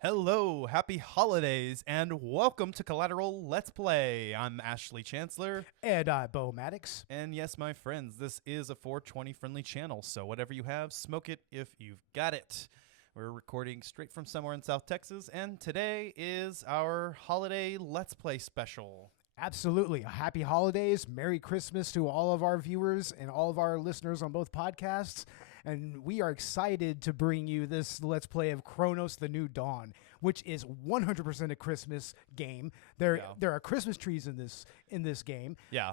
Hello, happy holidays, and welcome to Collateral Let's Play. I'm Ashley Chancellor. And Beau Maddox. And yes, my friends, this is a 420 friendly channel, so whatever you have, smoke it if you've got it. We're recording straight from somewhere in South Texas, and today is our holiday Let's Play special. Absolutely. Happy holidays. Merry Christmas to all of our viewers and all of our listeners on both podcasts. And we are excited to bring you this Let's Play of Cronos the New Dawn, which is 100% a Christmas game. There are Christmas trees in this game. Yeah.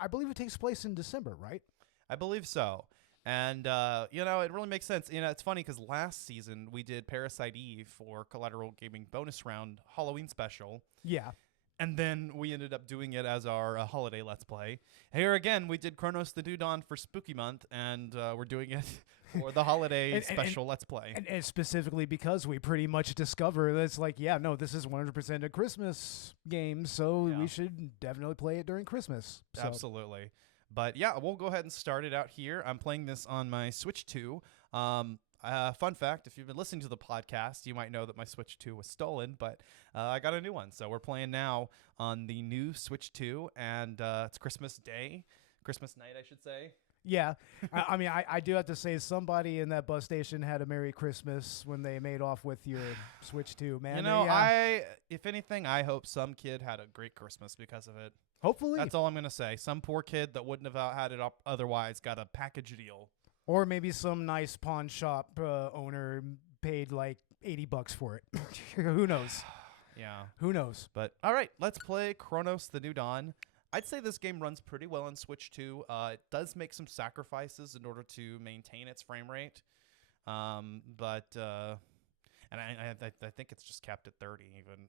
I believe it takes place in December, right? I believe so. And, it really makes sense. It's funny because last season we did Parasite Eve for Collateral Gaming bonus round Halloween special. Yeah. And then we ended up doing it as our holiday Let's Play. Here again, we did Cronos the New Dawn for Spooky Month, and we're doing it for the holiday special Let's Play. And specifically because we pretty much discover that it's like, this is 100% a Christmas game, so we should definitely play it during Christmas. So. Absolutely. But yeah, we'll go ahead and start it out here. I'm playing this on my Switch 2. Fun fact, if you've been listening to the podcast, you might know that my Switch 2 was stolen, but I got a new one. So we're playing now on the new Switch 2, and it's Christmas night, I should say. Yeah. I do have to say somebody in that bus station had a Merry Christmas when they made off with your Switch 2, man. If anything, I hope some kid had a great Christmas because of it. Hopefully. That's all I'm going to say. Some poor kid that wouldn't have had it otherwise got a package deal. Or maybe some nice pawn shop owner paid like $80 for it. Who knows? Yeah. Who knows? But all right, let's play Cronos the New Dawn. I'd say this game runs pretty well on Switch 2. It does make some sacrifices in order to maintain its frame rate. And I think it's just capped at 30 even.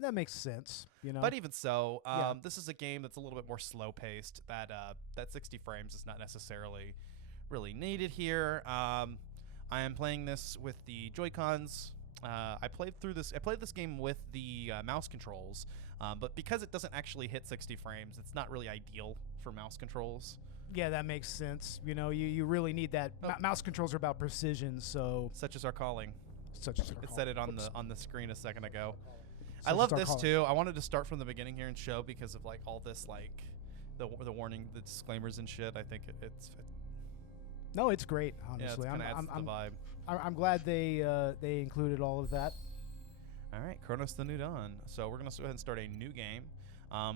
That makes sense. But even so, this is a game that's a little bit more slow paced. That 60 frames is not necessarily really needed here. I am playing this with the Joy-Cons. I played this game with the mouse controls, but because it doesn't actually hit 60 frames, it's not really ideal for mouse controls. Yeah, that makes sense. You really need that. Mouse controls are about precision, so such as our calling. It said it on the screen a second ago. I love this too. I wanted to start from the beginning here and show because of like all this the warning, the disclaimers and shit. I think it's. No, it's great. Honestly, yeah, it adds to the vibe. I'm glad they included all of that. All right, Cronos the New Dawn. So we're gonna go ahead and start a new game.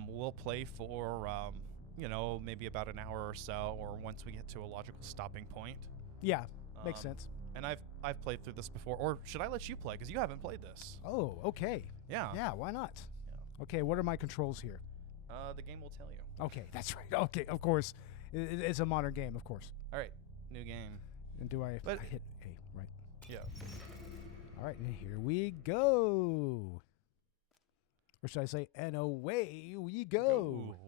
We'll play for maybe about an hour or so, or once we get to a logical stopping point. Yeah, makes sense. And I've played through this before, or should I let you play? Because you haven't played this. Oh, okay. Yeah. Yeah, why not? Yeah. Okay, what are my controls here? The game will tell you. Okay, that's right. Okay, of course. It's a modern game, of course. All right, new game. And I hit A, right? Yeah. All right, and here we go. Or should I say, and away we go.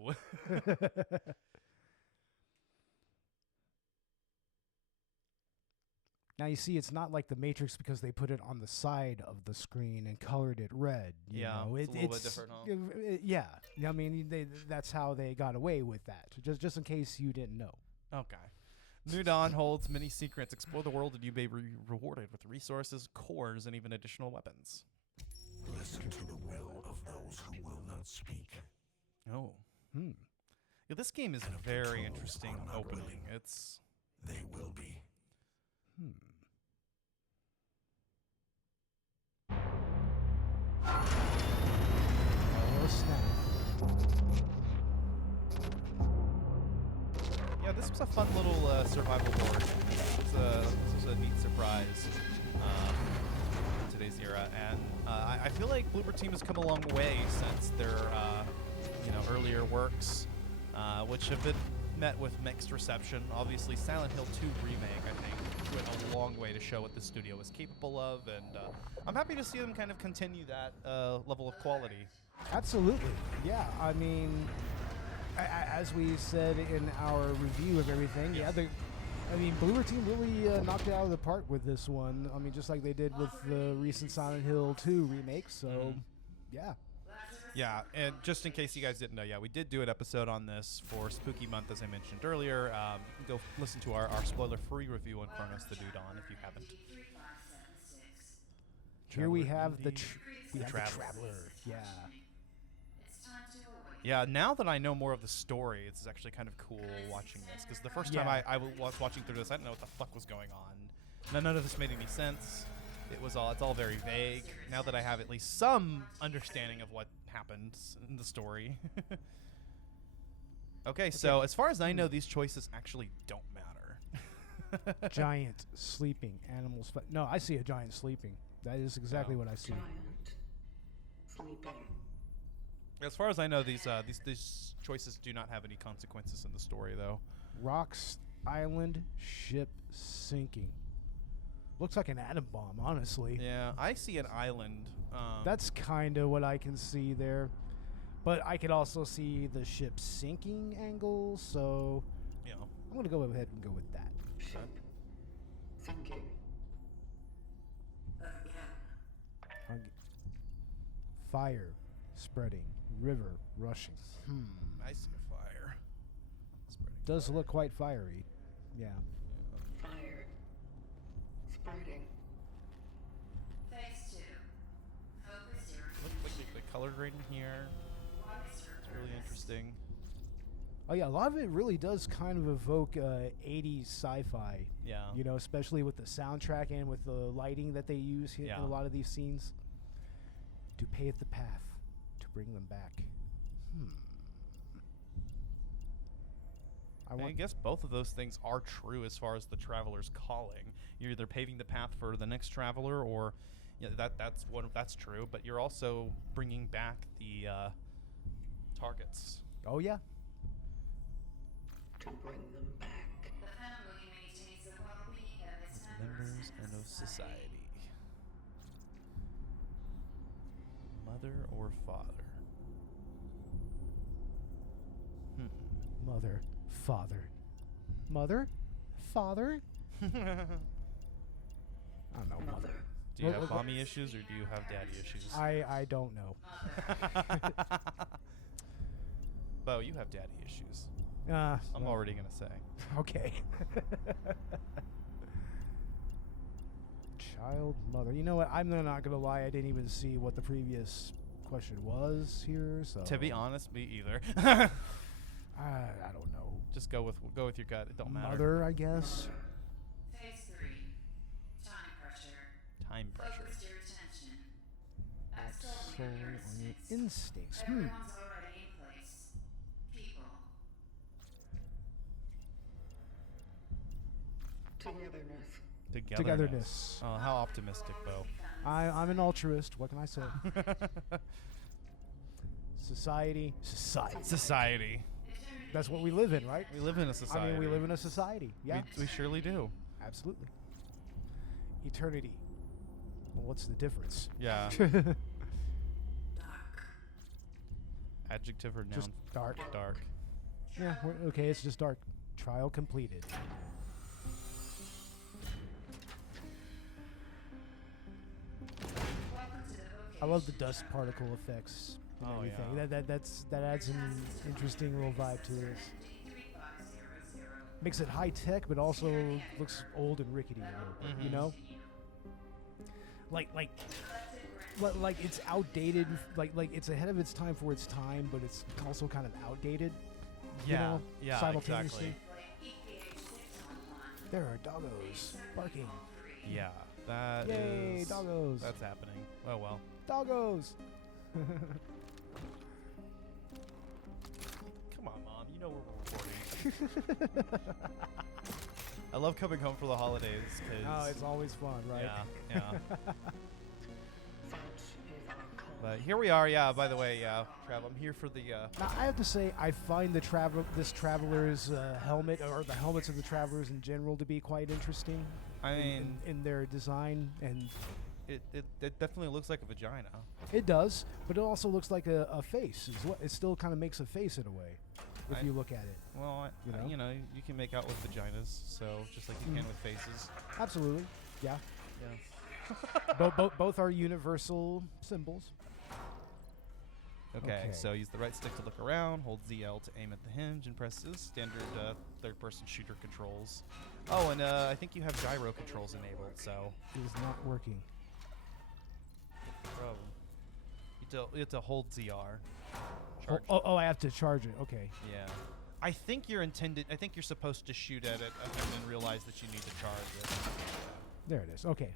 Now, you see, it's not like the Matrix because they put it on the side of the screen and colored it red. It's a little bit different, huh? Yeah. I mean, that's how they got away with that, just in case you didn't know. Okay. New Dawn holds many secrets. Explore the world and you may be rewarded with resources, cores, and even additional weapons. Listen to the will of those who will not speak. Oh. Yeah, this game is very interesting opening. They will be. Oh, snap. Yeah, this was a fun little survival board. This was a neat surprise in today's era, and I feel like Bloober Team has come a long way since their earlier works, which have been met with mixed reception. Obviously, Silent Hill 2 Remake, I think, went a long way to show what the studio was capable of, and I'm happy to see them kind of continue that level of quality. Absolutely. Yeah, I mean, as we said in our review of everything, Bloober Team really knocked it out of the park with this one. I mean, just like they did with the recent Silent Hill 2 remake, so, yeah. Yeah, and just in case you guys didn't know, we did do an episode on this for Spooky Month, as I mentioned earlier. You can go listen to our spoiler-free review on Cronos the New Dawn if you haven't. Here we Traveler have the indeed. the Traveler. Traveler. Yeah. Yeah, now that I know more of the story, it's actually kind of cool watching this. Because the first time Yeah. I was watching through this, I didn't know what the fuck was going on. None of this made any sense. It's all very vague. Now that I have at least some understanding of what happened in the story. Okay, so as far as I know, these choices actually don't matter. Giant sleeping animals. No, I see a giant sleeping. That is exactly what I see. Giant sleeping. As far as I know, these choices do not have any consequences in the story, though. Rocks Island ship sinking. Looks like an atom bomb, honestly. Yeah, I see an island. That's kind of what I can see there. But I could also see the ship sinking angle, so you know. I'm going to go ahead and go with that. Ship sinking. Again. Fire spreading. River rushing. I see a fire. Spreading Does fire. look quite fiery. Yeah. Fire spreading. Phase 2. Focus your Look like the color grading here. It's really interesting. Oh yeah, a lot of it really does kind of evoke 80s sci-fi. Yeah. You know, especially with the soundtrack and with the lighting that they use in Yeah. a lot of these scenes. To pave the path to bring them back. I guess both of those things are true as far as the traveler's calling. You're either paving the path for the next traveler, or that's true. But you're also bringing back the targets. Oh yeah. To bring them back. The family maintains the well-being of its Members and of society. Mother or father? Mother, father. Mother? Father? I don't know. Mother. Do you Well, have well, mommy issues or do you have daddy issues? I don't know. Bo, you have daddy issues. I'm I'm already gonna say. Okay. Child, mother. You know what? I'm not gonna lie. I didn't even see what the previous question was here. So To be honest, me either. I don't know. Just go with your gut. It don't matter. Mother, I guess. Phase 3. Time pressure. Time pressure. Focus your attention. Act Solely solely on your on your instincts. instincts. Everyone's already in place. People. Togetherness. Togetherness. Oh, how optimistic, Bo. I'm an altruist. What can I say? Society. Society. That's what we live in, right? We live in a society. I mean, we live in a society. Yeah. We surely do. Absolutely. Eternity. Well, what's the difference? Yeah. Dark. Adjective or noun? Just dark. Dark. Yeah, okay, it's just dark. Trial completed. Welcome to the I love the dust particle effects and Oh, everything. yeah. That adds an interesting little vibe to this. 3500. Makes it high tech, but also looks old and rickety a little bit. You Mhm. know, like it's outdated. Like it's ahead of its time for its time, but it's also kind of outdated. You Yeah. know, Yeah. simultaneously. Exactly. There are doggos barking. Yeah. That Yay, is- doggos. That's happening. Oh well. Doggos. Come on, Mom. You know we're recording. I love coming home for the holidays because. Oh, it's always fun, right? Yeah. Yeah. Such is our call. But here we are. Yeah. By the way, yeah, Trav. I'm here for the. Now, I have to say, I find this traveler's helmet, or the helmets of the travelers in general, to be quite interesting. I in- mean, in their design, and it definitely looks like a vagina. it does, but it also looks like a face. Is what it still kind of makes a face in a way, if I- you look at it. Well, You know? you can make out with vaginas, so just like you can with faces. Absolutely, yeah. Yeah. Both are universal symbols. Okay, Okay. so use the right stick to look around, hold ZL to aim at the hinge, and press the standard third-person shooter controls. Oh, and I think you have gyro controls enabled, so It is not working. have to hold ZR. Oh, Charge. oh, I have to charge it. Okay. Yeah. I think you're supposed to shoot at it and then realize that you need to charge it. There it is. Okay.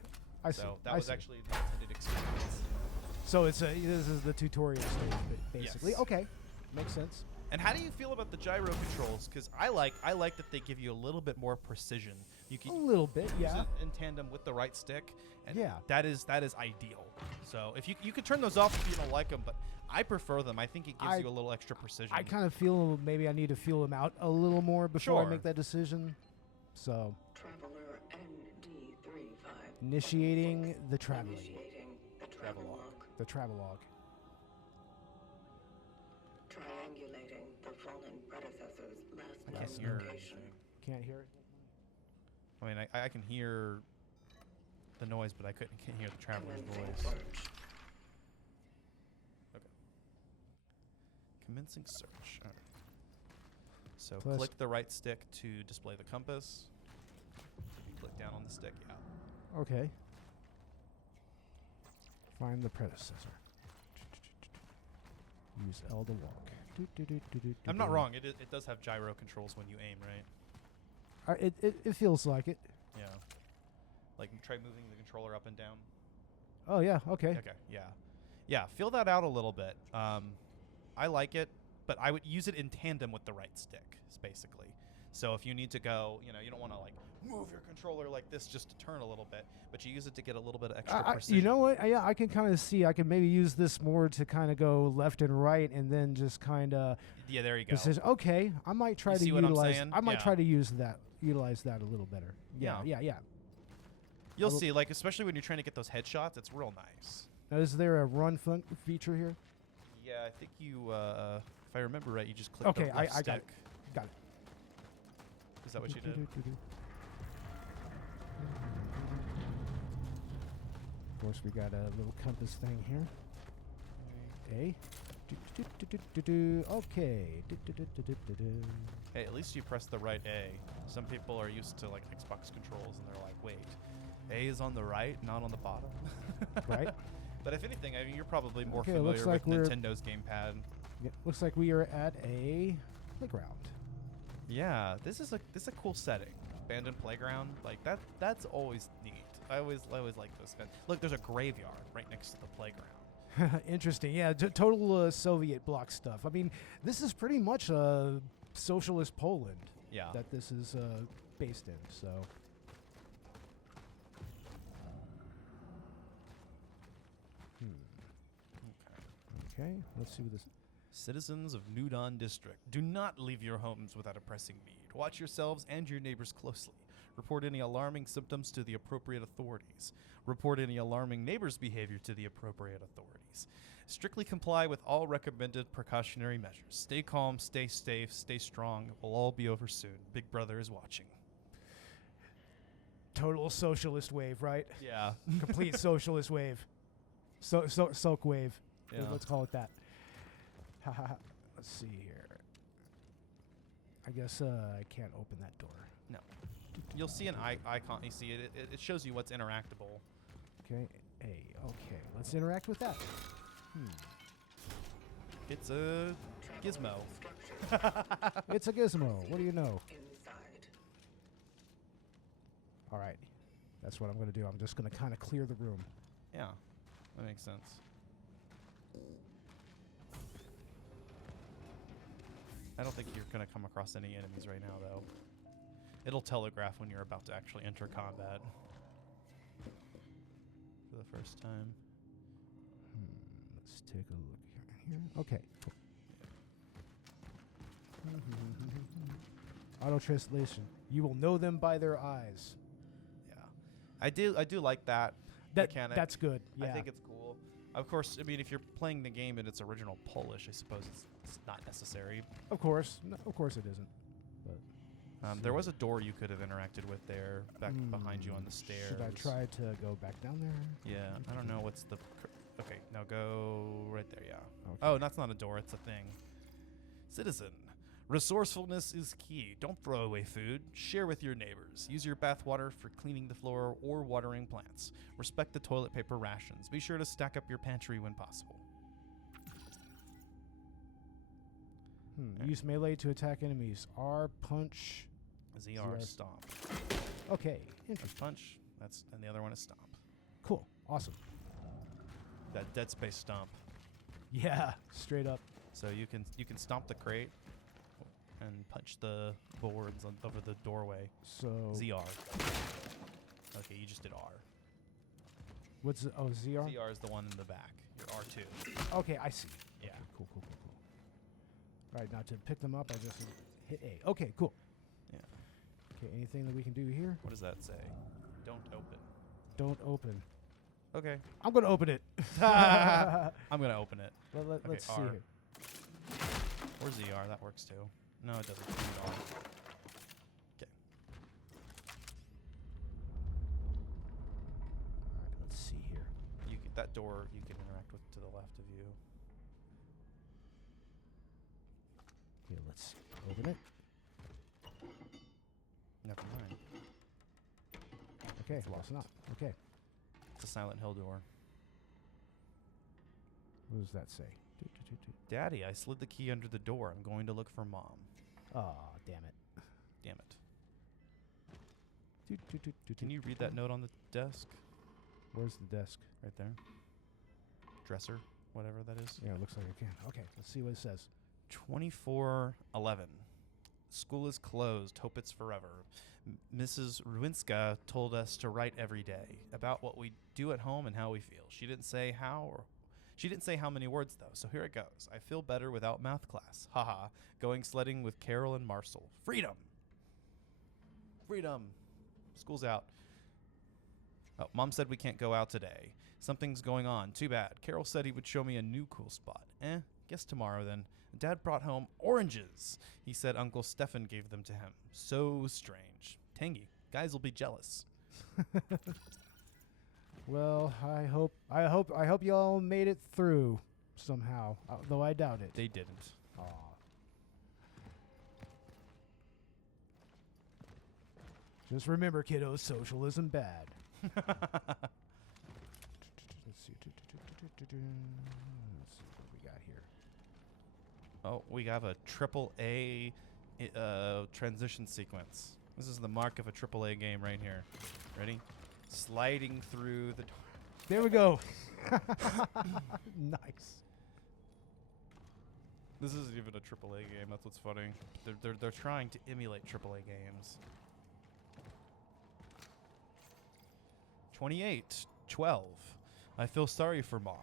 I see. So that I was see. actually the intended experience. So this is the tutorial stage, basically. Yes. Okay. Makes sense. And how do you feel about the gyro controls? Because I like that they give you a little bit more precision. You can A little bit, use yeah. it in tandem with the right stick, and Yeah. that is ideal. So if you could turn those off if you don't like them, but I prefer them. I think it gives you a little extra precision. I kind of feel maybe I need to feel them out a little more before I Sure. make that decision. So Traveler ND35. initiating the traveling, Initiating the Travelogue. the travelogue. Triangulating the fallen predecessor's last I known can't hear location. anything. Can't hear it. I mean, I can hear the noise, but can't hear the traveler's Commencing voice. search. Okay. Commencing search. All right. So Plus- click the right stick to display the compass. Click down on the stick. Yeah. Okay. Find the predecessor. Use L to walk. I'm not wrong. It does have gyro controls when you aim, right? It feels like it. Yeah. Like try moving the controller up and down. Oh yeah. Okay. Okay. Yeah. Yeah. Feel that out a little bit. I like it, but I would use it in tandem with the right stick, basically. So if you need to go, you don't want to like move your controller like this just to turn a little bit, but you use it to get a little bit of extra precision. You know what? Yeah, I can kind of see. I can maybe use this more to kind of go left and right, and then just kind of. Yeah, there you go. Decision. Okay, I might try You to see what I'm utilize. saying? I might Yeah. try to utilize that a little better. Yeah. Yeah. You'll see, like especially when you're trying to get those headshots, it's real nice. Now, is there a run feature here? Yeah, I think you, if I remember right, you just click Okay, the left I stick. got it. Got it. Is that what you did? Of course, we got a little compass thing here. A. Okay. Hey, at least you press the right A. Some people are used to like Xbox controls and they're like, wait, A is on the right, not on the bottom. Right. But if anything, I mean, you're probably more Okay, looks familiar like with we're- Nintendo's gamepad. Yeah, looks like we are at a playground. Yeah, this is a cool setting. Abandoned playground, like that's always neat. I always like this. Look, there's a graveyard right next to the playground. Interesting. Yeah, total Soviet bloc stuff. I mean, this is pretty much socialist Poland Yeah. that this is based in. So. Okay, let's see what this. Citizens of Nudon District, do not leave your homes without a pressing need. Watch yourselves and your neighbors closely. Report any alarming symptoms to the appropriate authorities. Report any alarming neighbors' behavior to the appropriate authorities. Strictly comply with all recommended precautionary measures. Stay calm, stay safe, stay strong. It will all be over soon. Big Brother is watching. Total socialist wave, right? Yeah. Complete socialist wave. Soak wave. Yeah. Let's call it that. Let's see here. I guess I can't open that door. No. You'll see an icon. You see it. It shows you what's interactable. Okay. Okay. Let's interact with that. It's a gizmo. It's a gizmo. What do you know? Inside. All right. That's what I'm going to do. I'm just going to kind of clear the room. Yeah, that makes sense. I don't think you're going to come across any enemies right now, though. It'll telegraph when you're about to actually enter combat for the first time. Let's take a look here. Okay. Cool. Auto translation. You will know them by their eyes. Yeah, I do like that mechanic. That's good. Yeah. I think it's cool. Of course, I mean, if you're playing the game in its original Polish, I suppose it's not necessary. Of course. No, of course it isn't. But There was a door you could have interacted with there, back behind you on the stairs. should I try to go back down there? Yeah, I don't know what's the... Okay, now go right there, yeah. Okay. Oh, that's not a door, it's a thing. Citizen. Resourcefulness is key. Don't throw away food. Share with your neighbors. Use your bathwater for cleaning the floor or watering plants. Respect the toilet paper rations. Be sure to stack up your pantry when possible. Use melee to attack enemies. R punch. ZR stomp. Okay, That's interesting. punch. And the other one is stomp. Cool. Awesome. That Dead Space stomp. Yeah, straight up. So you can stomp the crate and punch the boards over the doorway. So ZR. Okay, you just did R. what's ZR? ZR is the one in the back. Your R2. Okay, I see. Yeah. Okay, cool. All right, now to pick them up, I just hit A. Okay, cool. Yeah. Okay, anything that we can do here? What does that say? Don't open. Don't open. Okay. I'm gonna open it. I'm gonna open it. Let's see R. here. Or ZR, that works too. No, it doesn't. ZR. Okay. All right, let's see here. That door you can interact with to the left of you. Okay, let's open it. Never mind. Okay, lost not. Okay, It's a Silent Hill door. what does that say? Daddy, I slid the key under the door. I'm going to look for Mom. Oh, damn it. Damn it. Can you read that note on the desk? Where's the desk? Right there. Dresser, whatever that is. Yeah, it looks like I can. Okay, let's see what it says. 2411. School is closed. Hope it's forever. Mrs. Ruinska told us to write every day about what we do at home and how we feel. She didn't say how many words though. So here it goes. I feel better without math class. Haha. Going sledding with Carol and Marcel. Freedom. Freedom. School's out. Oh, Mom said we can't go out today. Something's going on. Too bad. Carol said he would show me a new cool spot. Guess tomorrow then. Dad brought home oranges. He said Uncle Stefan gave them to him. So strange. Tangy. Guys will be jealous. Well, I hope y'all made it through somehow, though I doubt it. They didn't. Aw. Just remember, kiddos, socialism bad. Let's see. Let's see what we got here. Oh, we have a AAA transition sequence. This is the mark of a AAA game right here. Ready? Sliding through the door. There we go. Nice. This isn't even a AAA game. That's what's funny. They're trying to emulate AAA games. 28:12. I feel sorry for Mom.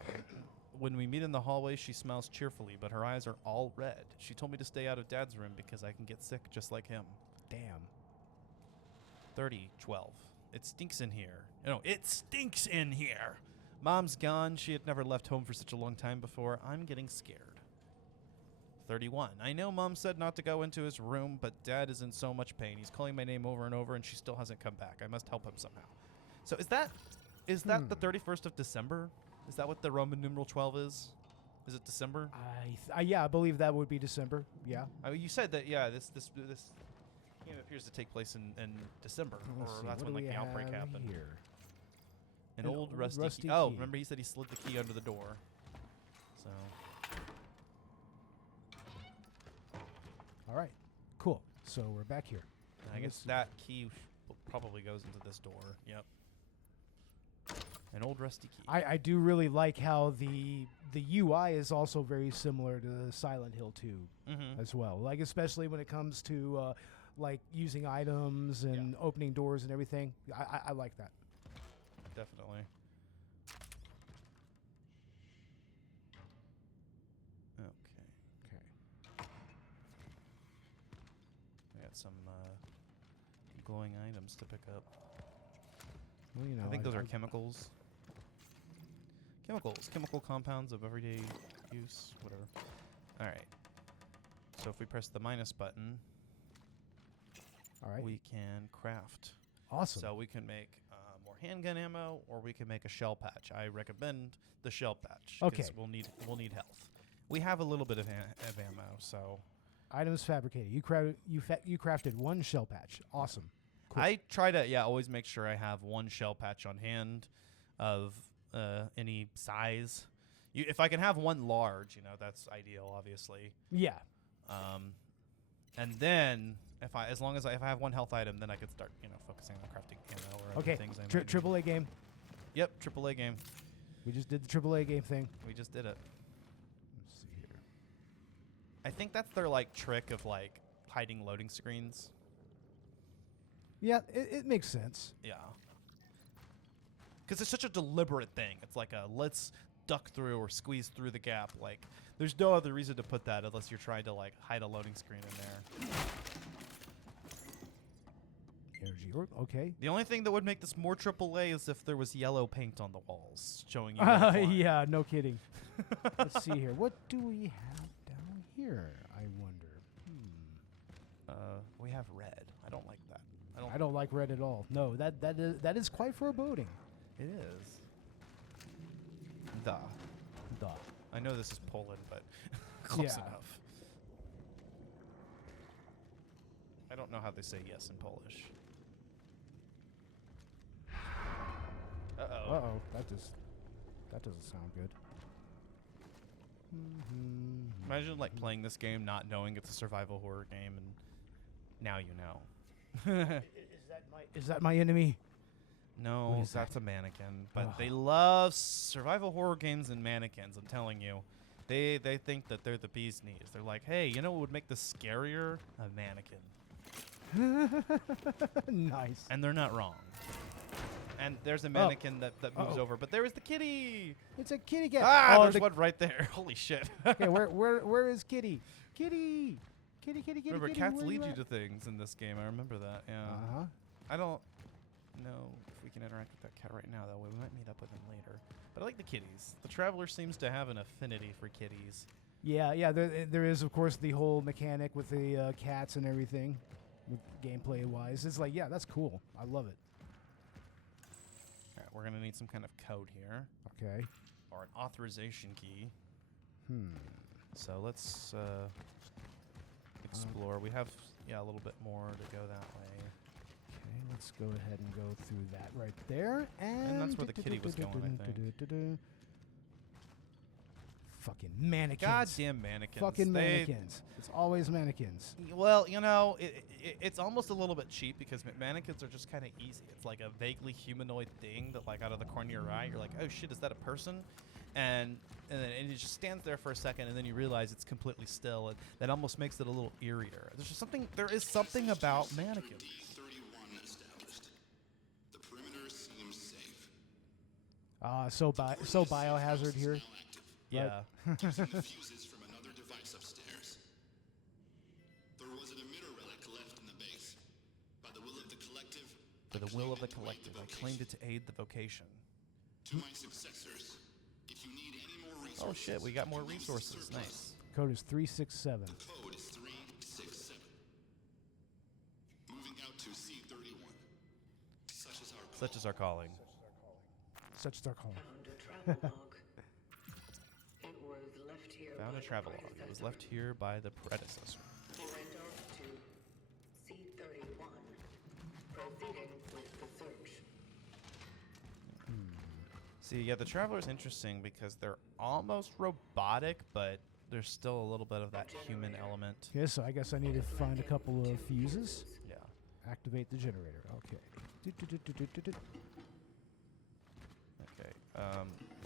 When we meet in the hallway, she smiles cheerfully, but her eyes are all red. She told me to stay out of Dad's room because I can get sick just like him. Damn. 30:12. It stinks in here. No, it stinks in here. Mom's gone. She had never left home for such a long time before. I'm getting scared. 31. I know Mom said not to go into his room, but Dad is in so much pain. He's calling my name over and over, and she still hasn't come back. I must help him somehow. So is that the 31st of December? Is that what the Roman numeral 12 is? Is it December? Yeah, I believe that would be December. Yeah. I mean, you said that. Yeah, this game appears to take place in December, Let's or see, that's what when do like we the outbreak have happened. here? An An old old rusty rusty key. Oh, key. remember he said he slid the key under the door. So All right. Cool. So we're back here. I guess Let's see. that key probably goes into this door. Yep. An old rusty key. I do really like how the UI is also very similar to Silent Hill 2 Mm-hmm. as well. Like especially when it comes to like using items and opening doors and everything. I like that. Definitely. Okay. Okay. I got some glowing items to pick up. Well, you know, I think those are chemicals. Chemical compounds of everyday use, whatever. All right. So if we press the minus button, all right. we can craft. Awesome. So we can make more handgun ammo, or we can make a shell patch. I recommend the shell patch. 'cause Okay. We'll need health. We have a little bit of ammo, so Items fabricated. You crafted one shell patch. Awesome. Cool. I try to always make sure I have one shell patch on hand of any size. If I can have one large, that's ideal, obviously. Yeah. And then as long as if I have one health item, then I could start focusing on crafting ammo or other Okay, things. I might need. triple A game. Yep, AAA game. We just did the triple A game thing. We just did it. Let's see here. I think that's their trick of hiding loading screens. Yeah, it makes sense. Yeah. Because it's such a deliberate thing. It's like a let's duck through or squeeze through the gap. There's no other reason to put that unless you're trying to hide a loading screen in there. Energy orb. Okay. The only thing that would make this more AAA is if there was yellow paint on the walls showing you. where to climb. Yeah, no kidding. Let's see here. What do we have down here? I wonder. We have red. I don't like that. I don't like red at all. No, that is quite foreboding. It is. Duh. I know this is Poland, but close Yeah. enough. I don't know how they say yes in Polish. Uh-oh. Uh-oh. That doesn't sound good. Imagine playing this game not knowing it's a survival horror game, and now you know. Is that my enemy? No, What is that's a mannequin. But they love survival horror games and mannequins, I'm telling you. They think that they're the bee's knees. They're like, hey, you know what would make this scarier? A mannequin. Nice. And they're not wrong. And there's a mannequin that moves over. But there is the kitty. It's a kitty cat. Ah, Oh, there's one right there. Holy shit. Okay, where is Kitty? Kitty. Kitty. Remember, kitty, cats where lead you at? to things in this game. I remember that, yeah. Uh-huh. I don't know if we can interact with that cat right now, though. We might meet up with him later. But I like the kitties. The Traveler seems to have an affinity for kitties. Yeah. There is, of course, the whole mechanic with the cats and everything, with gameplay-wise. It's yeah, that's cool. I love it. All right, we're going to need some kind of code here. Okay. Or an authorization key. So let's explore. We have, a little bit more to go that way. Okay, let's go ahead and go through that right there. And that's where the kitty was going, I think. Fucking mannequins. Goddamn mannequins. Fucking mannequins. It's always mannequins. Well, it's almost a little bit cheap because mannequins are just kind of easy. It's like a vaguely humanoid thing that, out of the corner of your eye, you're like, oh shit, is that a person? And then it just stands there for a second, and then you realize it's completely still. And that almost makes it a little eerier. There is something about mannequins. D31 established. The perimeter seems safe. So biohazard here. Yeah. Using the fuses from another device upstairs. There was an emitter relic left in the base. By the will of the collective. For the will of the collective, I claimed it to aid the vocation. To my successors. If you need any more resources. Oh shit, we got more resources. Nice. Code is 367. Code is 367. Moving out to C31. Such is our calling. Such is our calling. Such as our call. Found a travel log. It was left here. Found by a the travel log. It was left predecessor. here by the predecessor. He went off to C31, proceeding with the search. See, yeah, the Traveler's interesting because they're almost robotic, but there's still a little bit of that human element. Okay, so I guess I need to find a couple of fuses. Yeah. Activate the generator. Okay. Okay. I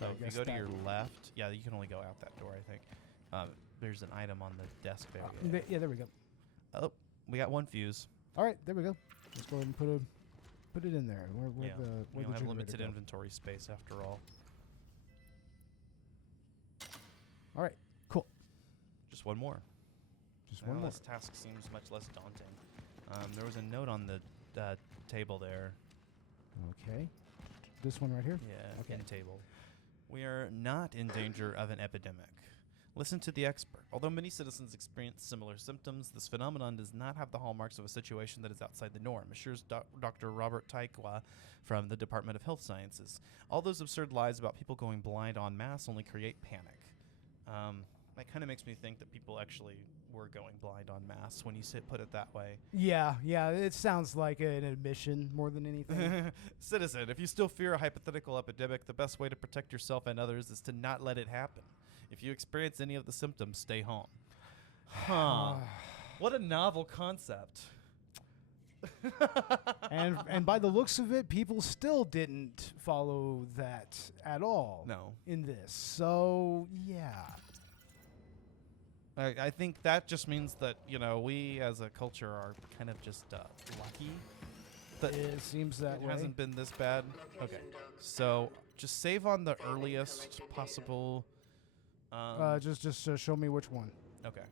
So if guess you go to that your would- left, yeah, you can only go out that door, I think. There's an item on the desk there. Yeah, there we go. Oh, we got one fuse. All right, there we go. Let's go ahead and put it in there. Where Yeah, the we where don't the have generator limited go? inventory space after all. All right, cool. Just one more. Just Well, one more. this task seems much less daunting. There was a note on the table there. Okay. This one right here? Yeah, Okay. end table. We are not in danger of an epidemic. Listen to the expert. Although many citizens experience similar symptoms, this phenomenon does not have the hallmarks of a situation that is outside the norm, assures Dr. Robert Taikwa from the Department of Health Sciences. All those absurd lies about people going blind en masse only create panic. That kind of makes me think that people actually were going blind en masse when you put it that way. Yeah, it sounds like an admission more than anything. Citizen, if you still fear a hypothetical epidemic, the best way to protect yourself and others is to not let it happen. If you experience any of the symptoms, stay home. Huh. What a novel concept. And by the looks of it, people still didn't follow that at all. No. In this, so yeah. I think that just means that, we as a culture are kind of just lucky that It seems that it way. hasn't been this bad. Okay. So just save on the earliest possible. Just show me which one. Okay.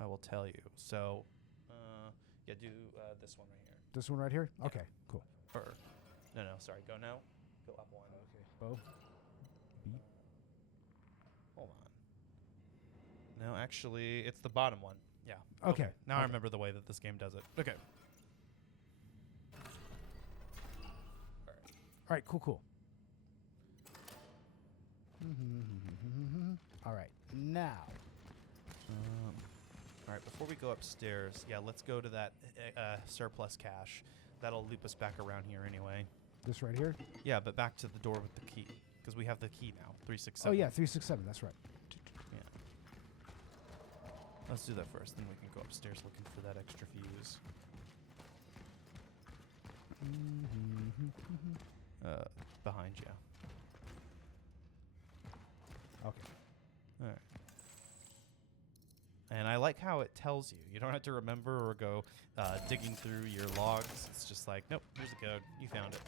I will tell you. So, do this one right here. This one right here. Yeah. Okay, cool. Or, no, sorry. Go now. Go up one. Okay, Beau. Hold on. No, actually, it's the bottom one. Yeah. Okay. Now I Okay. remember the way that this game does it. Okay. All right, cool. All right, now. All right, before we go upstairs, let's go to that surplus cache. That'll loop us back around here anyway. This right here? Yeah, but back to the door with the key, because we have the key now, 367. Oh, yeah, 367, that's right. Yeah. Let's do that first, then we can go upstairs looking for that extra fuse. Behind you. Okay. All right. And I like how it tells you. You don't have to remember or go digging through your logs. It's just like, nope, here's the code. You found it.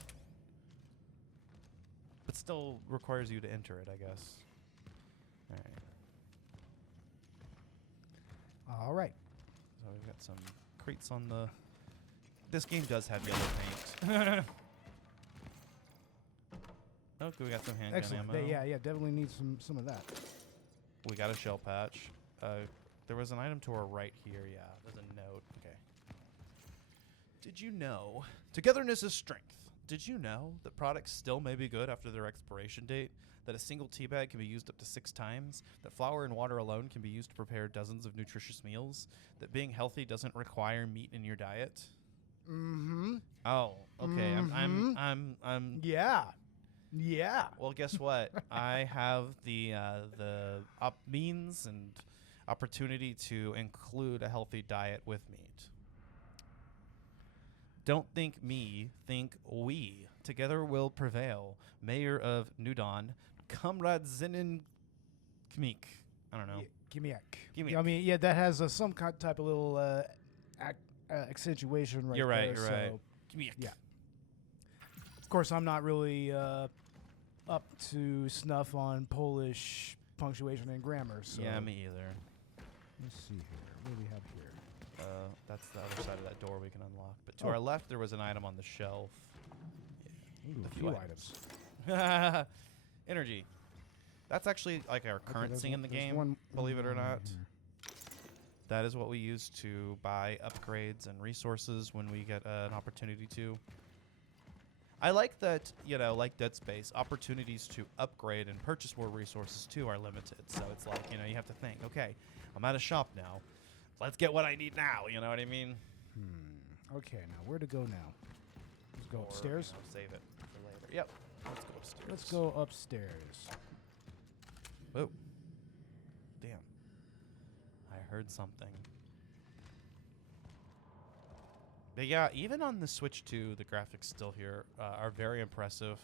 But still requires you to enter it, I guess. All right. All right. So we've got some crates on the... This game does have yellow paint. Okay, we got some handgun Excellent. ammo. Yeah, definitely need some of that. We got a shell patch. There was an item to our right here. Yeah, there's a note. Okay. Did you know? Togetherness is strength. Did you know that products still may be good after their expiration date? That a single tea bag can be used up to 6 times? That flour and water alone can be used to prepare dozens of nutritious meals? That being healthy doesn't require meat in your diet? Mm-hmm. Oh, okay. I'm Yeah. Yeah. Well, guess what? I have the means and opportunity to include a healthy diet with meat. Don't think me, think we. Together will prevail. Mayor of New Dawn, Comrade Zinin Kmeek. I don't know. Gimme. I mean, yeah, that has some type of little accentuation right You're right. there. You're so right. Kmeek. Yeah. Of course, I'm not really up to snuff on Polish punctuation and grammar. So Yeah, me either. Let's see here. What do we have here? That's the other side of that door we can unlock. But to our left, there was an item on the shelf. Ooh, A a few few items. Energy. That's actually like our Okay, currency in the there's game, one believe it or not. here. That is what we use to buy upgrades and resources when we get an opportunity to. I like that, like Dead Space, opportunities to upgrade and purchase more resources too are limited. So it's like, you have to think, okay, I'm at a shop now. Let's get what I need now. You know what I mean? Okay, now where to go now? Let's go Or, upstairs. save it for later. Yep. Let's go upstairs. Let's go upstairs. Oh. Damn. I heard something. But yeah, even on the Switch 2, the graphics still here are very impressive.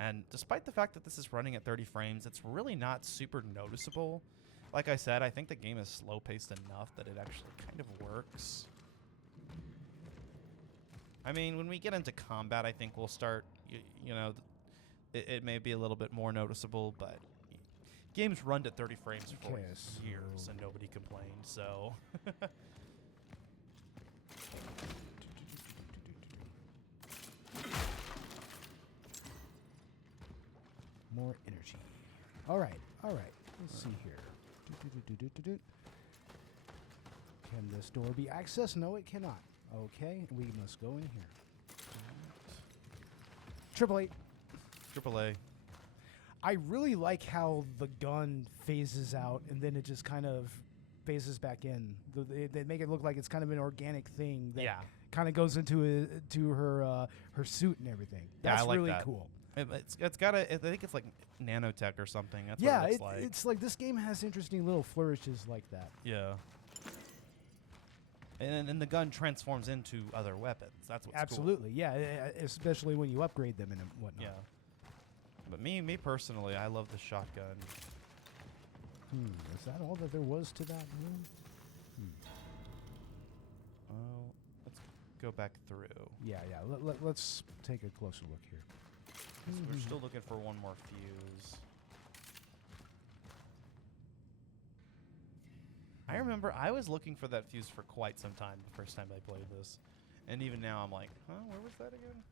And despite the fact that this is running at 30 frames, it's really not super noticeable. Like I said, I think the game is slow-paced enough that it actually kind of works. I mean, when we get into combat, I think we'll start, it may be a little bit more noticeable, but games run at 30 frames for Okay, years so- and nobody complained, so... More energy. All right. Let's see here. Can this door be accessed? No, it cannot. Okay, we must go in here. Triple A. AAA. I really like how the gun phases out and then it just kind of phases back in. They make it look like it's kind of an organic thing that Yeah. kind of goes into to her suit and everything. Yeah, That's I like really that. cool. It's got a, I think it's like nanotech or something. That's Yeah, what it looks like. it's like this game has interesting little flourishes like that. Yeah. And the gun transforms into other weapons. That's what's Absolutely, yeah, especially when you upgrade them and cool. whatnot. Yeah. But me personally, I love the shotgun. Is that all that there was to that room? Well, let's go back through. Yeah. Let's take a closer look here. 'Cause we're still looking for one more fuse. I remember I was looking for that fuse for quite some time the first time I played this. And even now I'm like, huh, where was that again?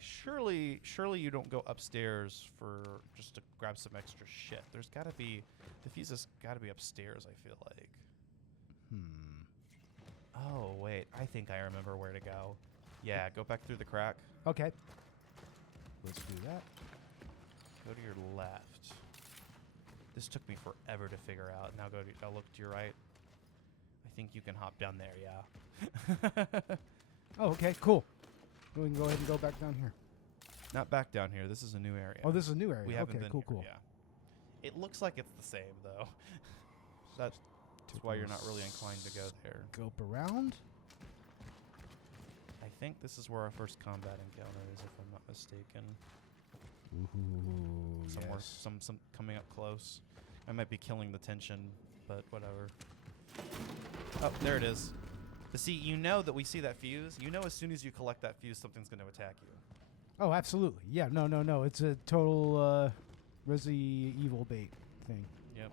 Surely you don't go upstairs for just to grab some extra shit. There's gotta be, the fuse has gotta be upstairs, I feel like. Oh, wait, I think I remember where to go. Yeah, go back through the crack. Okay. Let's do that. Go to your left. This took me forever to figure out. Now I'll look to your right. I think you can hop down there, yeah. Oh, okay, cool. We can go ahead and go back down here. Not back down here. This is a new area. Oh, this is a new area. We haven't okay, been cool, here, cool. Yeah. It looks like it's the same, though. That's why you're not really inclined to go there. Scope around. I think this is where our first combat encounter is, if I'm not mistaken. Ooh, Somewhere, yes. some coming up close. I might be killing the tension, but whatever. Oh, there it is. But see, you know that we see that fuse. You know as soon as you collect that fuse, something's going to attack you. Oh, absolutely. Yeah, no. It's a total Resi Evil bait thing. Yep.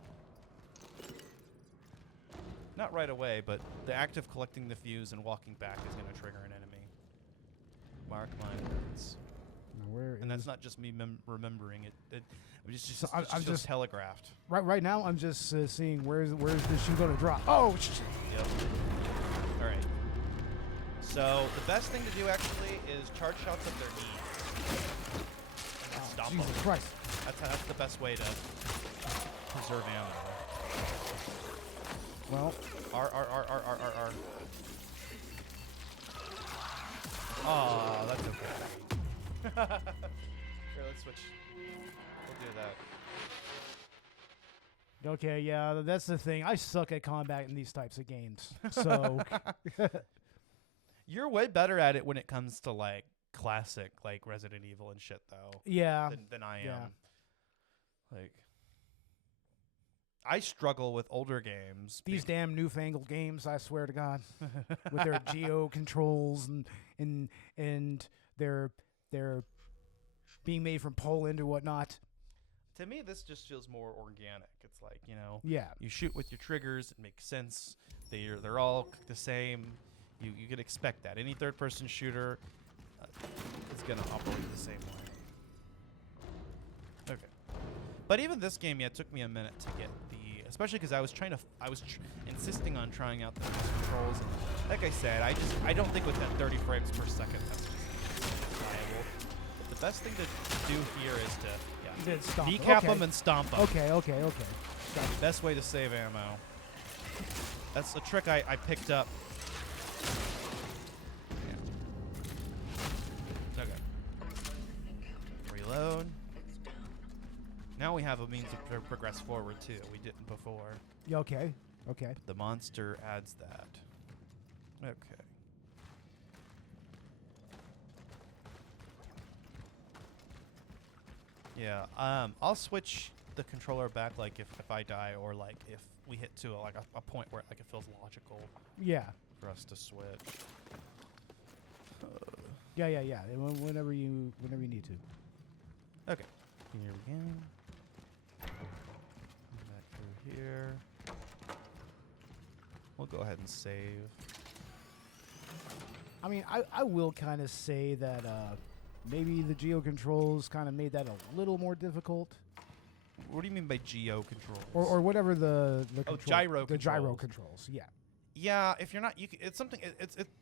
Not right away, but the act of collecting the fuse and walking back is going to trigger an enemy. Mark my words. Now, where And that's is- not just me remembering it. It's just, So I'm just telegraphed. right now. I'm just seeing where's the shoe going to drop. Oh, shit. Yep. All right. So the best thing to do actually is charge shots at their knees. And then stomp Jesus them. Christ. That's the best way to preserve ammo. Well, R. Oh, that's okay. Here, let's switch. We'll do that. okay, yeah, that's the thing. I suck at combat in these types of games. So, You're way better at it when it comes to like classic like Resident Evil and shit though yeah. than I am. yeah. Like I struggle with older games. These damn newfangled games, I swear to God, with their geo controls and they're being made from Poland or whatnot. To me, this just feels more organic. It's like, you know, Yeah. you shoot with your triggers. It makes sense. They're all the same. You can expect that. Any third-person shooter is going to operate the same way. Okay. But even this game, yeah, it took me a minute to get especially because I was insisting on trying out the controls. And like I said, I don't think with that 30 frames per second that's just viable. But the best thing to do here is to Then stomp them. decap Okay. them and stomp them. Okay. That's the best way to save ammo. That's a trick I picked up. Yeah. Okay. Reload. Now we have a means to progress forward too. We didn't before. Yeah, okay. The monster adds that. Okay. Yeah. I'll switch the controller back like if I die or like if we hit to a point where like it feels logical Yeah. for us to switch. Yeah. Whenever you need to. Okay. Here we go. Back through here. We'll go ahead and save. I mean, I will kind of say that maybe the geo controls kind of made that a little more difficult, What do you mean by geo controls? or whatever the control, gyro the gyro controls. controls. Yeah. Yeah, if you're not, it's something.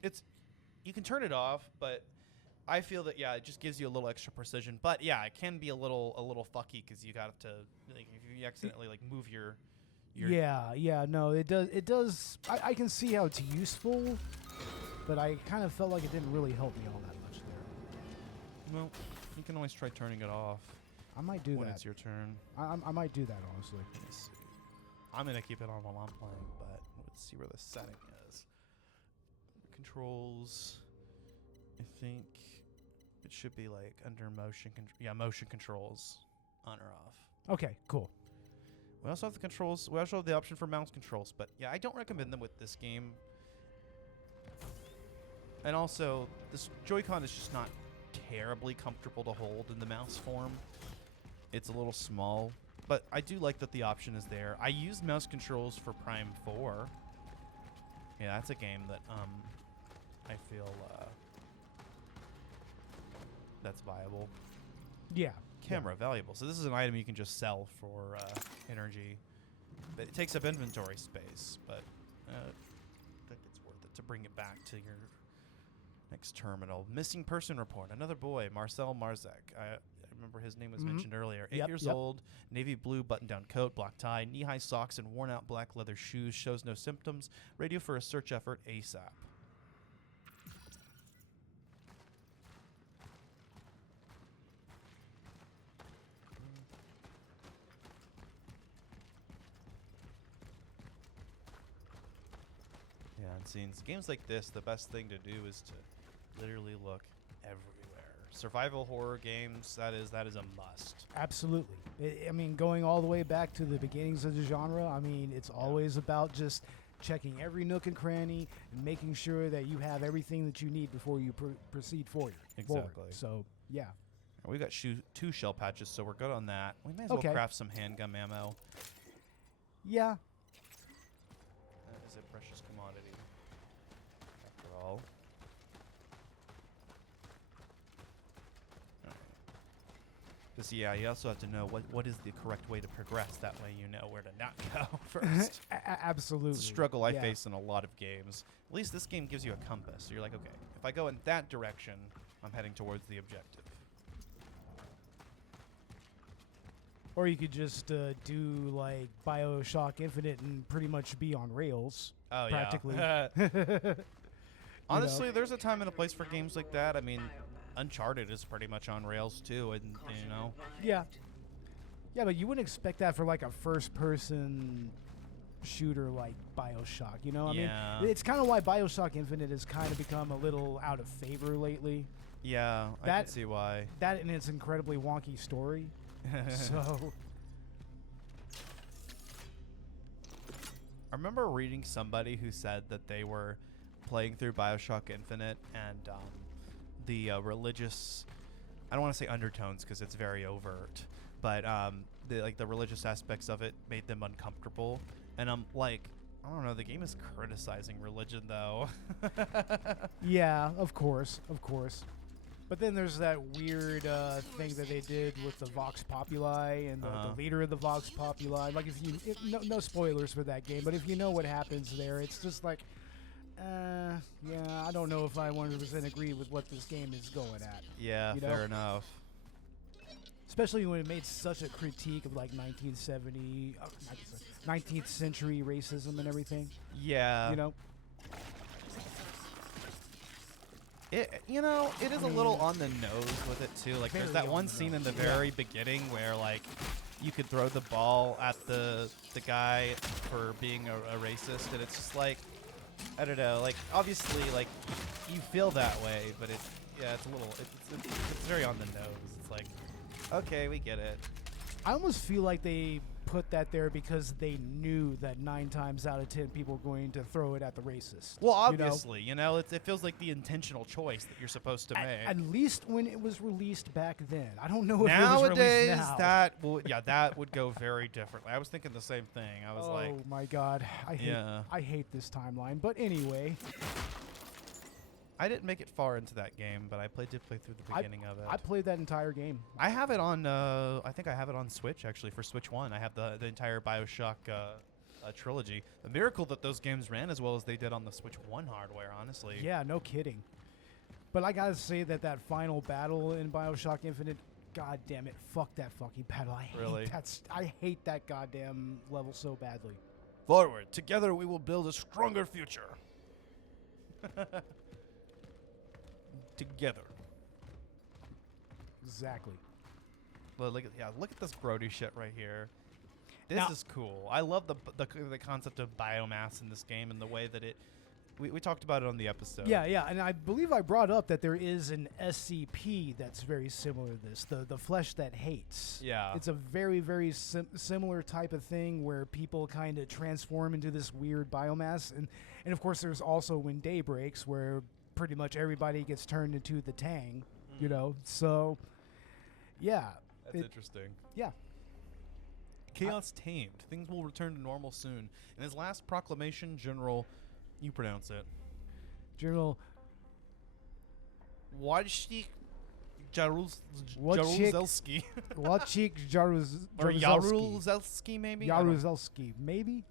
It's you can turn it off, but I feel that it just gives you a little extra precision. But yeah, it can be a little fucky because you got to like if you accidentally like move your Yeah. No, it does. I can see how it's useful, but I kind of felt like it didn't really help me all that much there. Well, you can always try turning it off I might do when that. it's your turn. I might do that honestly. Let me see. I'm gonna keep it on while I'm playing, but let's see where the setting is. Controls. I think it should be like under motion. Motion controls, on or off. Okay, cool. We also have the controls. We also have the option for mouse controls, but yeah, I don't recommend them with this game. And also, this Joy-Con is just not terribly comfortable to hold in the mouse form. It's a little small, but I do like that the option is there. I used mouse controls for Prime 4. Yeah, that's a game that I feel that's viable. Yeah. Camera, valuable. So this is an item you can just sell for energy. But it takes up inventory space, but I think it's worth it to bring it back to your next terminal. Missing person report. Another boy, Marcel Marzek. I remember his name was mentioned earlier. 8 years old, navy blue button-down coat, black tie, knee-high socks, and worn-out black leather shoes. Shows no symptoms. Radio for a search effort ASAP. Yeah, and seeing games like this, the best thing to do is to literally look everywhere. Survival horror games, that is a must. Absolutely. I mean, going all the way back to the beginnings of the genre, I mean, it's always about just checking every nook and cranny and making sure that you have everything that you need before you proceed forward. Exactly. So, yeah. We got 2 shell patches, so we're good on that. We may as well craft some handgun ammo. Yeah. That is a precious commodity, after all. Because, yeah, you also have to know what is the correct way to progress. That way you know where to not go first. Absolutely. It's a struggle I face in a lot of games. At least this game gives you a compass. So you're like, okay, if I go in that direction, I'm heading towards the objective. Or you could just do like BioShock Infinite and pretty much be on rails. Oh, practically. Yeah. Honestly, there's a time and a place for games like that. I mean, Uncharted is pretty much on rails too, and you know. Yeah. Yeah, but you wouldn't expect that for like a first-person shooter like BioShock, you know? I mean, it's kind of why BioShock Infinite has kind of become a little out of favor lately. Yeah, I can see why. That and its incredibly wonky story. So I remember reading somebody who said that they were playing through BioShock Infinite and the religious, I don't want to say undertones because it's very overt, but the religious aspects of it made them uncomfortable. And I'm like, I don't know, the game is criticizing religion though. yeah, of course. But then there's that weird thing that they did with the Vox Populi and the leader of the Vox Populi. Like, no spoilers for that game, but if you know what happens there, it's just like, yeah, I don't know if I 100% agree with what this game is going at. Yeah, you know? Fair enough. Especially when it made such a critique of like 19th century racism and everything. Yeah. You know? It is a little on the nose with it too. Like there's that one scene in the very beginning where like you could throw the ball at the guy for being a racist, and it's just like, I don't know, like obviously like you feel that way, but it's a little it's very on the nose. It's like, okay, we get it. I almost feel like they put that there because they knew that 9 times out of 10 people were going to throw it at the racist. Well, obviously, it feels like the intentional choice that you're supposed to make. At least when it was released back then. I don't know if nowadays it was released now. that would go very differently. I was thinking the same thing. I was like, oh my god, I hate this timeline. But anyway, I didn't make it far into that game, but I did play through the beginning of it. I played that entire game. I have it on. I think I have it on Switch actually for Switch 1. I have the entire BioShock trilogy. The miracle that those games ran as well as they did on the Switch 1 hardware. Honestly. Yeah, no kidding. But I gotta say that final battle in BioShock Infinite, god damn it, fuck that fucking battle. I hate that goddamn level so badly. Forward, together we will build a stronger future. Together. Exactly. Well, look at this grody shit right here. This Now- is cool. I love the concept of biomass in this game and the way that it. We talked about it on the episode. Yeah, yeah, and I believe I brought up that there is an SCP that's very similar to this, the flesh that hates. Yeah. It's a very, very similar type of thing where people kind of transform into this weird biomass. And of course, there's also when day breaks where pretty much everybody gets turned into the Tang, you know? So, yeah. That's interesting. Yeah. Chaos tamed. Things will return to normal soon. In his last proclamation, General, you pronounce it, General Wojciech Wojciech- Jaruzelski. Wojciech Or Jaruzelski. Jaruzelski, maybe? I don't- Jaruzelski, maybe?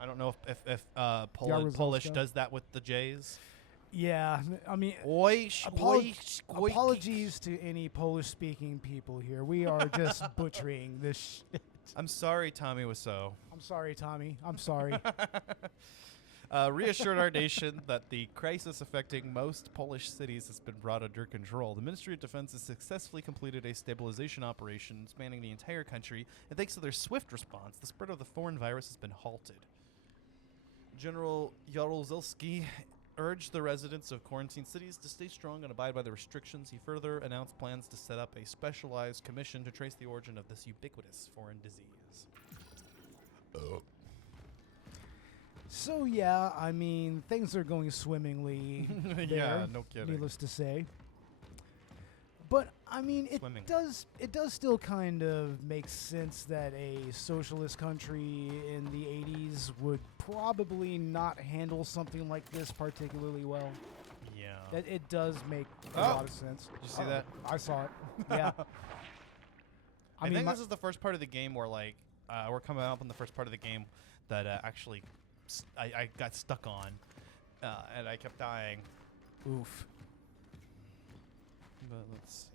I don't know if Jaruzelska? Polish does that with the J's. Yeah, I mean, apologies to any Polish-speaking people here. We are just butchering this shit. I'm sorry, Tommy Wiseau. I'm sorry, Tommy. I'm sorry. Reassured our nation that the crisis affecting most Polish cities has been brought under control. The Ministry of Defense has successfully completed a stabilization operation spanning the entire country, and thanks to their swift response, the spread of the foreign virus has been halted. General Jaruzelski urged the residents of quarantine cities to stay strong and abide by the restrictions. He further announced plans to set up a specialized commission to trace the origin of this ubiquitous foreign disease. So yeah, I mean, things are going swimmingly there, Yeah, no kidding. needless to say. But I mean, Swimming. it does still kind of make sense that a socialist country in the 80s would probably not handle something like this particularly well. Yeah. It does make a Oh. lot of sense. Did you see that? I saw it. Yeah. I mean, think my- this is the first part of the game where, like, we're coming up on the first part of the game that actually I got stuck on, and I kept dying. oof. But let's see.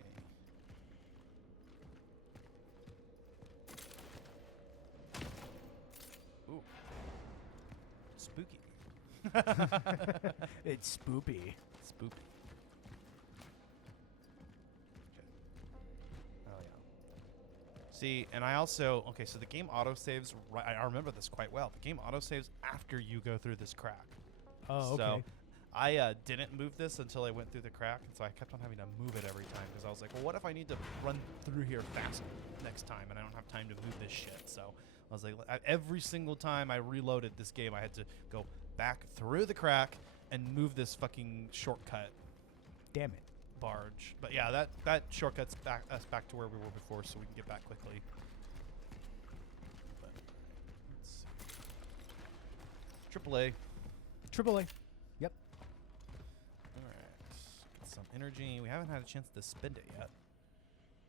Ooh. Spooky. It's spoopy. Spoopy. Okay. Oh, yeah. See, and I also... Okay, so the game autosaves... I remember this quite well. The game autosaves after you go through this crack. Oh, okay. So I didn't move this until I went through the crack, and so I kept on having to move it every time because I was like, well, what if I need to run through here fast next time and I don't have time to move this shit? So I was like, every single time I reloaded this game, I had to go back through the crack and move this fucking shortcut Damn it. barge. But yeah, that shortcuts us back to where we were before, so we can get back quickly. But let's see. AAA. AAA. Yep. All right, get some energy. We haven't had a chance to spend it yet,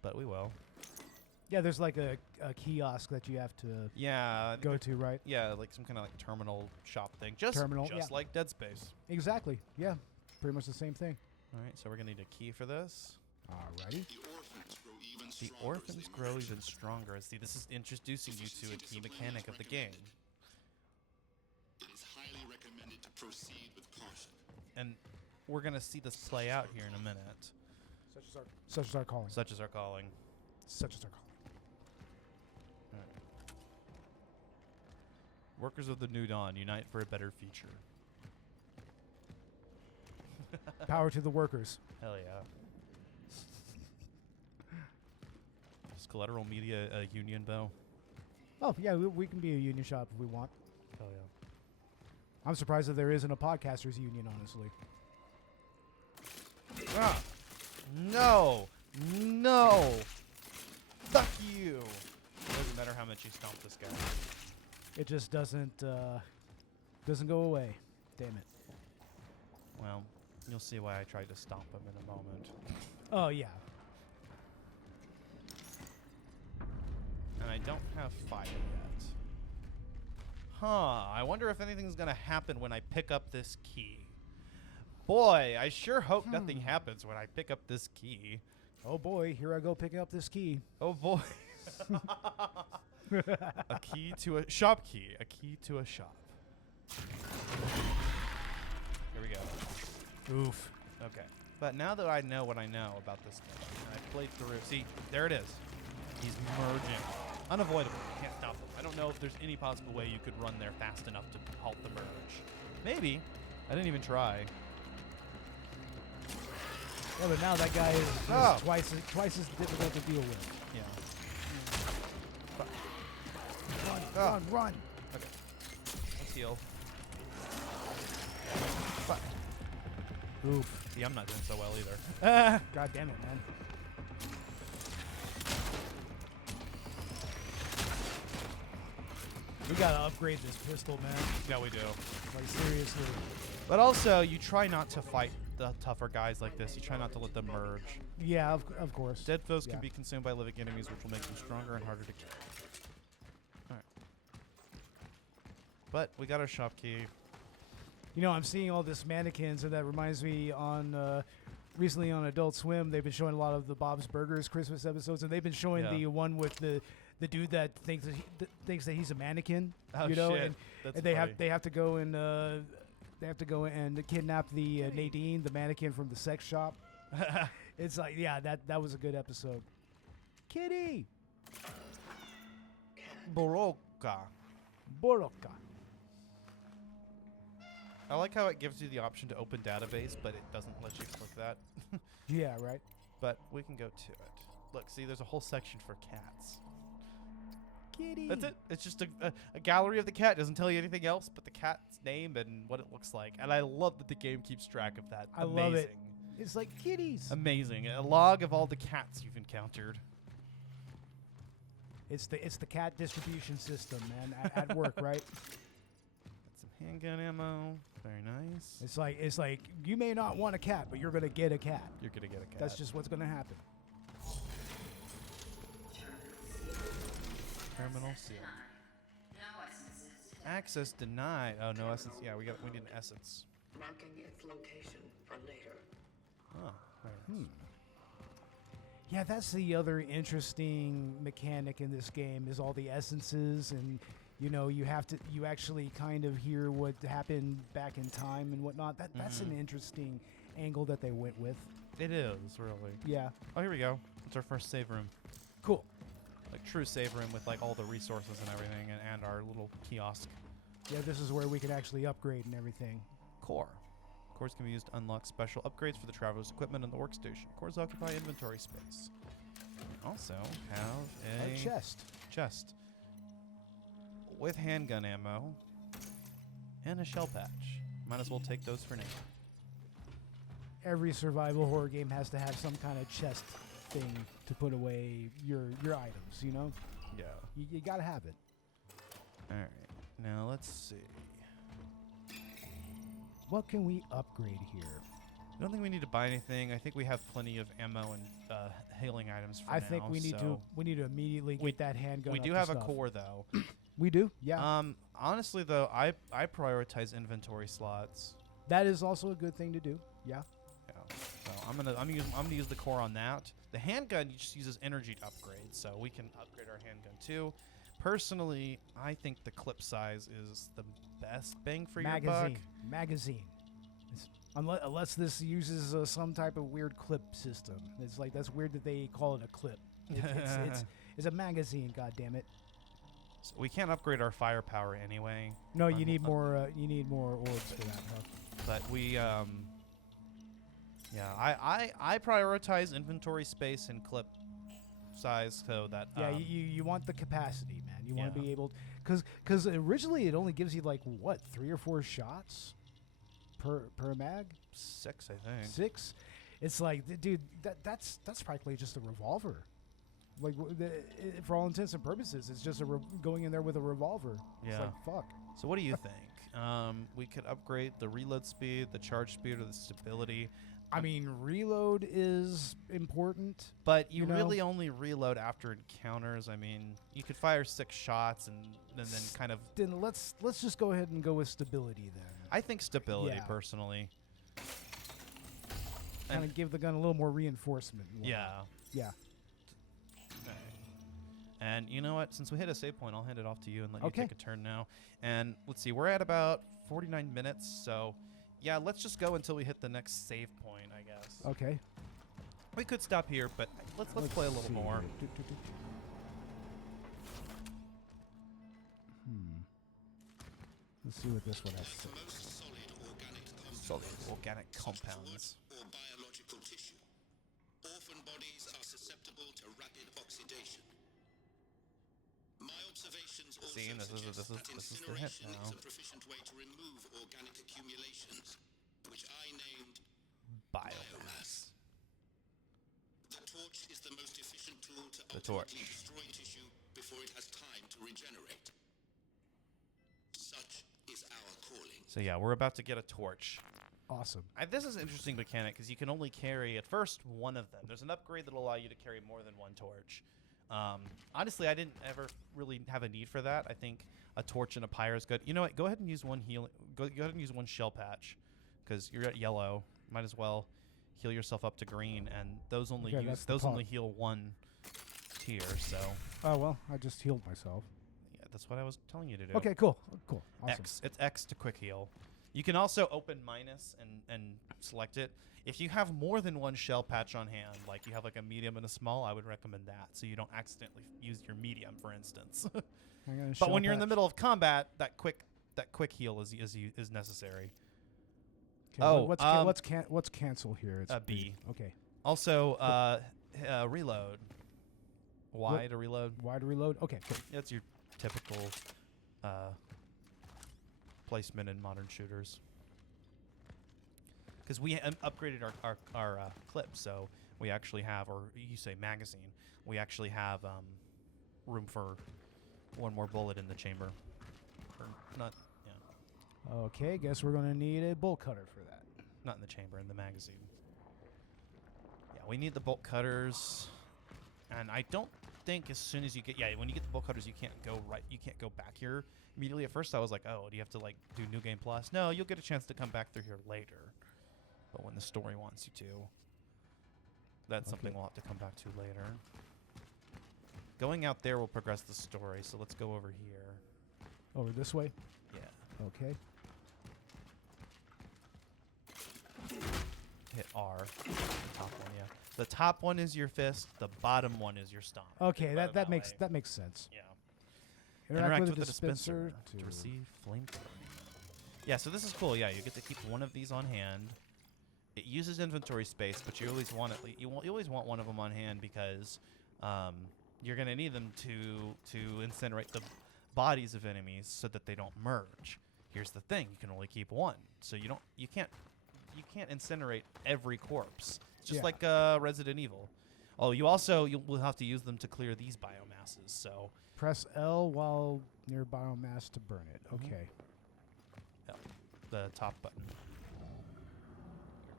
but we will. Yeah, there's like a kiosk that you have to Yeah. I think go there- to, right? Yeah, like some kind of like terminal shop thing. Just Terminal, yeah. like Dead Space. Exactly. Yeah. Pretty much the same thing. All right, so we're gonna need a key for this. Alrighty. The orphans grow even The stronger. orphans as they grow merge even into stronger. See, this is introducing you to a key mechanic of the game, It is highly recommended to proceed with caution. and we're gonna see this play out here in a minute. Such as our calling. Such as our calling. Such as our calling. All right. Workers of the New Dawn, unite for a better future. Power to the workers. Hell yeah. Is Collateral Media a union, Beau? Oh, yeah, we can be a union shop if we want. Hell yeah. I'm surprised that there isn't a podcasters union, honestly. Ah! No! No! Fuck you! It doesn't matter how much you stomp this guy. It just doesn't go away. Damn it. Well, you'll see why I tried to stomp him in a moment. Oh, yeah. And I don't have fire yet. Huh, I wonder if anything's gonna happen when I pick up this key. Boy, I sure hope nothing happens when I pick up this key. Oh, boy. Here I go picking up this key. Oh boy. A key to a shop key. A key to a shop. Here we go. Oof. Okay. But now that I know what I know about this game, and I played through. See, there it is. He's merging. Unavoidable. You can't stop them. I don't know if there's any possible way you could run there fast enough to halt the merge. Maybe. I didn't even try. Yeah, but now that guy is Oh. twice as difficult to deal with. Yeah. Run, run. Okay. Let's heal. Oof. See, I'm not doing so well either. God damn it, man. We gotta upgrade this pistol, man. Yeah, we do. Like, seriously. But also, you try not to fight the tougher guys like this. You try not to let them merge. Yeah, of course. Dead foes Yeah. can be consumed by living enemies, which will make them stronger and harder to kill. Alright. But we got our shop key. You know, I'm seeing all this mannequins, and that reminds me on recently on Adult Swim, they've been showing a lot of the Bob's Burgers Christmas episodes, and they've been showing Yeah. the one with the dude that thinks that he's a mannequin. Oh, you know, shit. and, That's and they funny. have to go and kidnap the Nadine, the mannequin from the sex shop. It's like, yeah, that was a good episode. Kitty, Boroka. Boroka. I like how it gives you the option to open database, but it doesn't let you click that. Yeah, right. But we can go to it. Look, see, there's a whole section for cats. Kitty. That's it. It's just a gallery of the cat. It doesn't tell you anything else but the cat's name and what it looks like. And I love that the game keeps track of that. I Amazing. love it. It's like kitties. Amazing. A log of all the cats you've encountered. It's the cat distribution system, man, at work, right? Got some handgun ammo. Very nice. It's like you may not want a cat, but you're gonna get a cat. You're gonna get a cat. That's just what's gonna happen. terminal seal. No essences. Access denied. Oh, no essence. Yeah, we need an essence. Marking its location for later. Oh, very nice. Yeah, that's the other interesting mechanic in this game is all the essences, and you know you actually kind of hear what happened back in time and whatnot. That's an interesting angle that they went with. It is, really. Yeah, Oh, here we go. It's our first save room. cool. Like, true save room with, like, all the resources and everything, and our little kiosk. Yeah, this is where we can actually upgrade and everything. Core. Cores can be used to unlock special upgrades for the traveler's equipment on the workstation. Cores occupy inventory space. Also have A chest. chest with handgun ammo and a shell patch. Might as well take those for now. Every survival horror game has to have some kind of chest thing to put away your items, you know? Yeah. You gotta have it. Alright. Now let's see. What can we upgrade here? I don't think we need to buy anything. I think we have plenty of ammo and healing items for now. I think we need so to immediately get that handgun. we up do to have a stuff. core though. We do, yeah. Honestly though, I prioritize inventory slots. That is also a good thing to do. Yeah. Yeah. So I'm gonna use the core on that. The handgun just uses energy to upgrade, so we can upgrade our handgun too. Personally, I think the clip size is the best bang for your buck. Magazine. Unless this uses some type of weird clip system. It's like that's weird that they call it a clip. It's a magazine. God damn it. So we can't upgrade our firepower anyway. No, you need more. You need more orbs for that. Huh? But we yeah, I prioritize inventory space and clip size so that Yeah, you want the capacity, man. You want to Yeah. be able, because originally it only gives you like what 3 or 4 shots per mag. 6, I think. 6. It's like, dude, that's practically just a revolver. Like for all intents and purposes, it's just going in there with a revolver. It's Yeah. like fuck. So what do you think? We could upgrade the reload speed, the charge speed, or the stability. I mean, reload is important. But you You know? really only reload after encounters. I mean, you could fire 6 shots and then kind of. Then let's just go ahead and go with stability then. I think stability Yeah. personally. Kind And- of give the gun a little more reinforcement. and whatnot. Yeah. Yeah. And you know what? Since we hit a save point, I'll hand it off to you and let Okay. you take a turn now. And let's see, we're at about 49 minutes, so yeah, let's just go until we hit the next save point, I guess. Okay. We could stop here, but let's play a little see more. here. see what this one has to say. Like most solid organic compounds, Solid organic such as compounds. wood or biological tissue, orphan bodies are susceptible to rapid oxidation. My observations also See, this is suggest that the hit incineration now. is a proficient way to remove organic accumulations, which I named Biomass. the torch is the most efficient tool to The torch. ultimately destroy tissue before it has time to regenerate. Such is our calling. So yeah, we're about to get a torch. Awesome. This is an interesting mechanic because you can only carry at first one of them. There's an upgrade that'll allow you to carry more than one torch. Honestly, I didn't ever really have a need for that. I think a torch and a pyre is good. You know what? Go ahead and use one heal. Go ahead and use one shell patch because you're at yellow. Might as well heal yourself up to green, and those only Okay, that's the only pot. heal one tier. So Oh, well, I just healed myself. yeah, that's what I was telling you to do. Okay, cool. Cool. Awesome. X. It's X to quick heal. You can also open minus and select it. If you have more than one shell patch on hand, like you have like a medium and a small, I would recommend that so you don't accidentally use your medium, for instance. I'm gonna But shell when you're in the patch. middle of combat, that quick heal is necessary. Okay, Oh, what's cancel here? It's a B. Okay. Also, reload. Y to reload. Why to reload? Okay. Cool. That's your typical placement in modern shooters. Because we upgraded our clip, so we actually have, or you say magazine, we actually have room for one more bullet in the chamber. Or not, yeah, Okay. Guess we're gonna need a bolt cutter for that. not in the chamber, in the magazine. Yeah, we need the bolt cutters, and I don't think as soon as you get, when you get the bolt cutters, you can't go back here immediately. At first, I was like, oh, do you have to like do New Game Plus? No, you'll get a chance to come back through here later. But when the story wants you to, that's something Okay. we'll have to come back to later. Going out there will progress the story, so let's go over here. Over this way. Yeah. Okay. Hit R. The top one, yeah. The top one is your fist. The bottom one is your stomp. Okay. Think about That it makes way. that makes sense. Yeah. Interact with the dispenser to receive flamethrower. Yeah, so this is cool. Yeah, you get to keep one of these on hand. It uses inventory space, but you always want you always want one of them on hand because you're gonna need them to incinerate the bodies of enemies so that they don't merge. Here's the thing: you can only keep one, so you can't incinerate every corpse. It's just Yeah. like Resident Evil. Oh, you will have to use them to clear these biomasses. So Press L while near biomass to burn it. Mhm. Okay. the top button,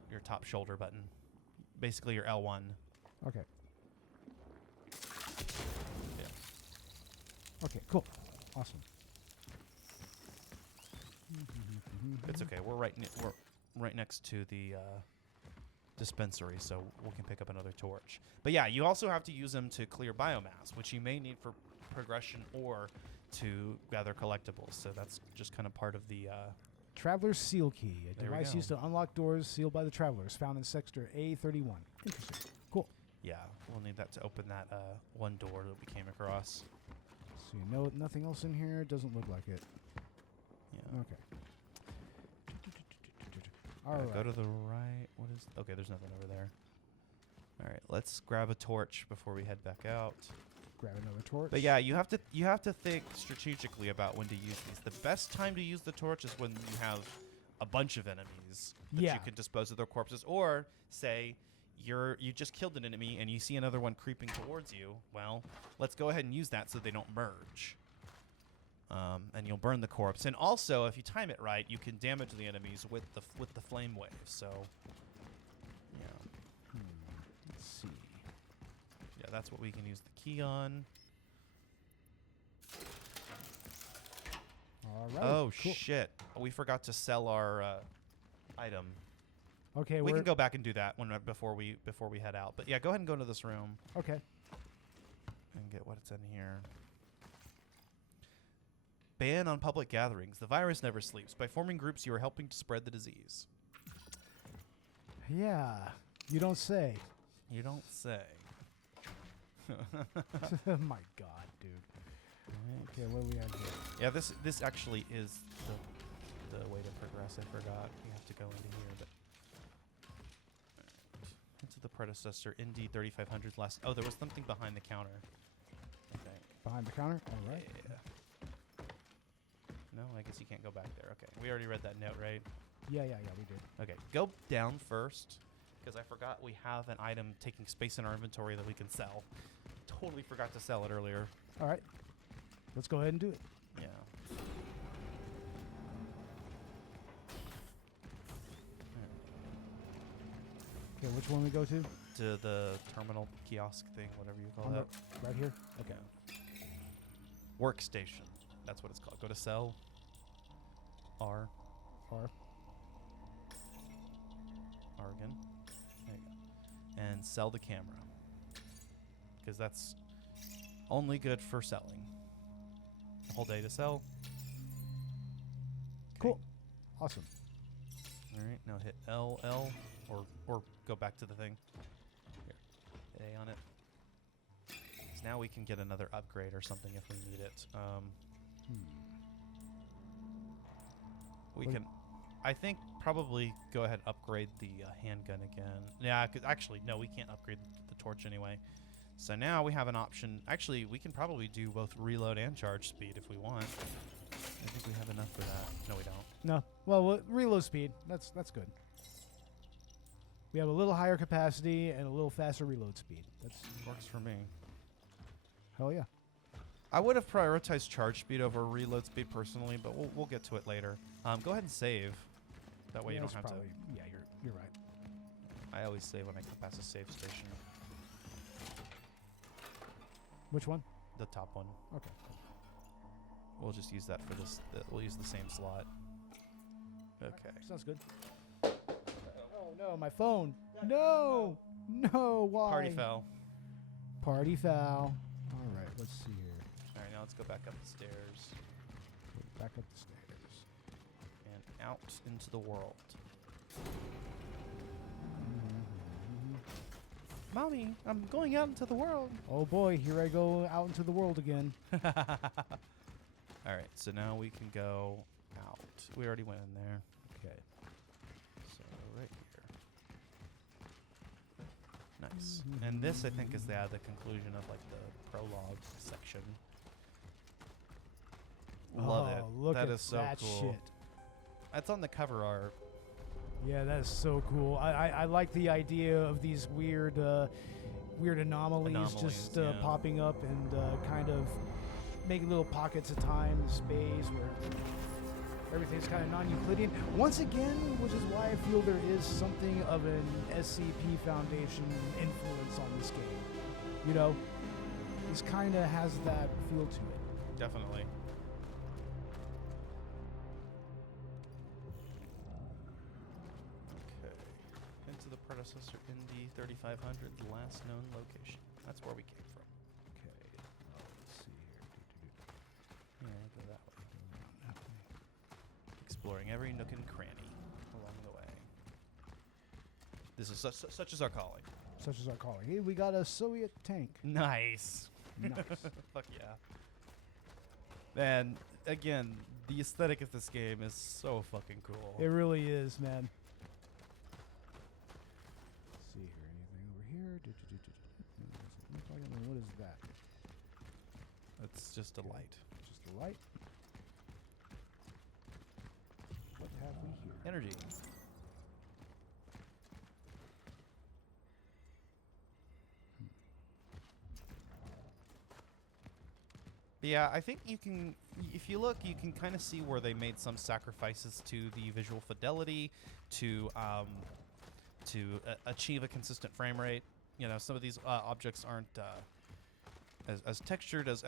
your top shoulder button, basically your L1. Okay. Yeah. Okay. Cool. Awesome. It's okay. We're right next to the dispensary, so we can pick up another torch. But yeah, you also have to use them to clear biomass, which you may need for progression or to gather collectibles. So that's just kind of part of the. Traveler's Seal Key, a There we device go. used to unlock doors sealed by the travelers, found in Sector A31. Interesting. Cool. Yeah, we'll need that to open that one door that we came across. So you know nothing else in here? Doesn't look like it. Yeah. Okay. All right. Go to the right. What is? Okay, there's nothing over there. All right, let's grab a torch before we head back out. Grab another torch. But yeah, you have to think strategically about when to use these. The best time to use the torch is when you have a bunch of enemies that Yeah. you can dispose of their corpses, or say you just killed an enemy and you see another one creeping towards you. Well, let's go ahead and use that so they don't merge. And you'll burn the corpse. And also, if you time it right, you can damage the enemies with the flame wave. So, yeah. Let's see. Yeah, that's what we can use the key on. All right. Oh, cool. shit. We forgot to sell our item. Okay. We we're can go back and do that before we head out. But yeah, go ahead and go into this room Okay. and get what's in here. Ban on public gatherings. The virus never sleeps. By forming groups, you are helping to spread the disease. Yeah. You don't say. You don't say. My God, dude. Okay, what do we have here? Yeah, this actually is the way to progress. I forgot. You have to go into here, but into the predecessor Indy 3500's last. Oh, there was something behind the counter. Okay. Behind the counter? All right. Yeah. No, I guess you can't go back there. Okay. We already read that note, right? Yeah, we did. Okay. Go down first, because I forgot we have an item taking space in our inventory that we can sell. Totally forgot to sell it earlier. All right. Let's go ahead and do it. Yeah. Okay, which one we go to? To the terminal kiosk thing, whatever you call that. Right here? Okay. Workstation. That's what it's called. Go to sell. R. R. Again. There you go. And sell the camera. Because that's only good for selling. The whole day to sell. Cool. Awesome. All right, now hit LL or go back to the thing. Here, hit A on it. So now we can get another upgrade or something if we need it. We can, I think, probably go ahead and upgrade the handgun again. Yeah, 'cause actually, no, we can't upgrade the torch anyway. So now we have an option. Actually, we can probably do both reload and charge speed if we want. I think we have enough for that. No, we don't. No. Well, reload speed. That's good. We have a little higher capacity and a little faster reload speed. That's Works for me. hell yeah. I would have prioritized charge speed over reload speed personally, but we'll get to it later. Go ahead and save. That way you don't That's have probably, to. Yeah, you're right. I always save when I come past a save station. Which one? The top one. Okay. We'll just use that for this. We'll use the same slot. Okay. Sounds good. Oh no, my phone. No. No, why? Party foul. Party foul. All right, let's see here. All right, now let's go back up the stairs Back up the stairs. and out into the world. Mommy, I'm going out into the world. Oh boy, here I go out into the world again. All right, so now we can go out. We already went in there. Okay. So right here. Nice. And this, I think, is the conclusion of like the prologue section. Love it. Look That at is so that cool. shit. That's on the cover art. Yeah, that is so cool. I like the idea of these weird anomalies just yeah. popping up and kind of making little pockets of time and space where everything's kind of non-Euclidean. Once again, which is why I feel there is something of an SCP Foundation influence on this game. You know, this kind of has that feel to it. Definitely. Okay. Into the predecessor Indy 3500, the last known location. That's where we came from. Okay, let's see here. Yeah, go that way. Exploring every nook and cranny along the way. This is such as our calling. Such as our calling. Hey, we got a Soviet tank. Nice. Nice. Fuck yeah. Man, again, the aesthetic of this game is so fucking cool. It really is, man. Let's see here. Anything over here? What is that? It's just a light. Just a light. What have we here? Energy. Yeah, I think you can, if you look, you can kind of see where they made some sacrifices to the visual fidelity to achieve a consistent frame rate. You know, some of these objects aren't as textured as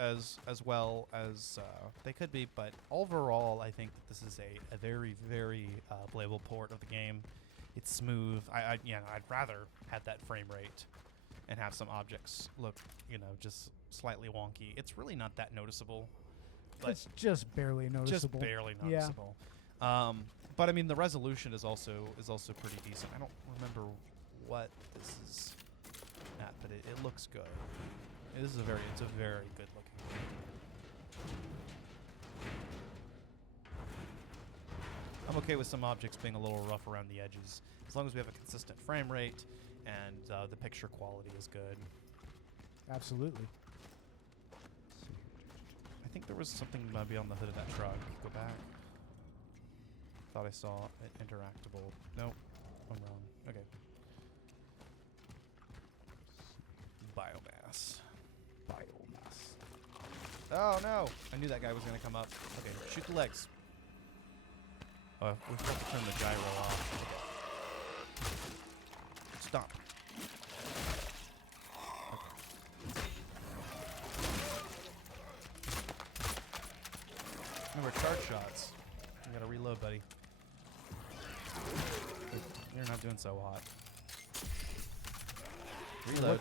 well as they could be, but overall, I think that this is a very, very playable port of the game. It's smooth. I'd rather have that frame rate and have some objects look, just slightly wonky. It's really not that noticeable. But It's just barely noticeable. just barely Yeah. noticeable. But I mean, the resolution is also pretty decent. I don't remember what this is at, but it looks good. It's a very good looking game. I'm okay with some objects being a little rough around the edges, as long as we have a consistent frame rate and the picture quality is good. Absolutely. I think there was something maybe on the hood of that truck. Go back. Thought I saw it interactable. Nope, I'm wrong. Okay. Biomass. Oh no! I knew that guy was gonna come up. Okay, shoot the legs. We have to turn the gyro off. Stop. Okay. Remember, charge shots. You gotta reload, buddy. You're not doing so hot. Reload.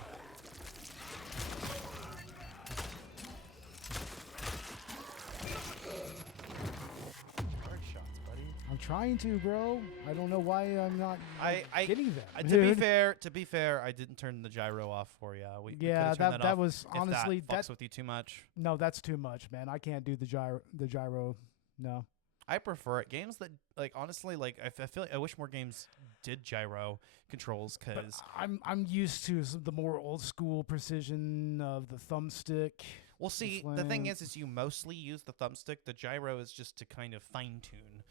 Charge shots, buddy. I'm trying to, bro. I don't know why I'm not getting them. To be fair, I didn't turn the gyro off for you. We Yeah, could've turned that off was if honestly that fucks with you too much. No, that's too much, man. I can't do the gyro. No. I prefer it. Games that honestly, I feel like I wish more games did gyro controls But because I'm used to the more old school precision of the thumbstick. well, see, the thing is you mostly use the thumbstick. The gyro is just to kind of fine tune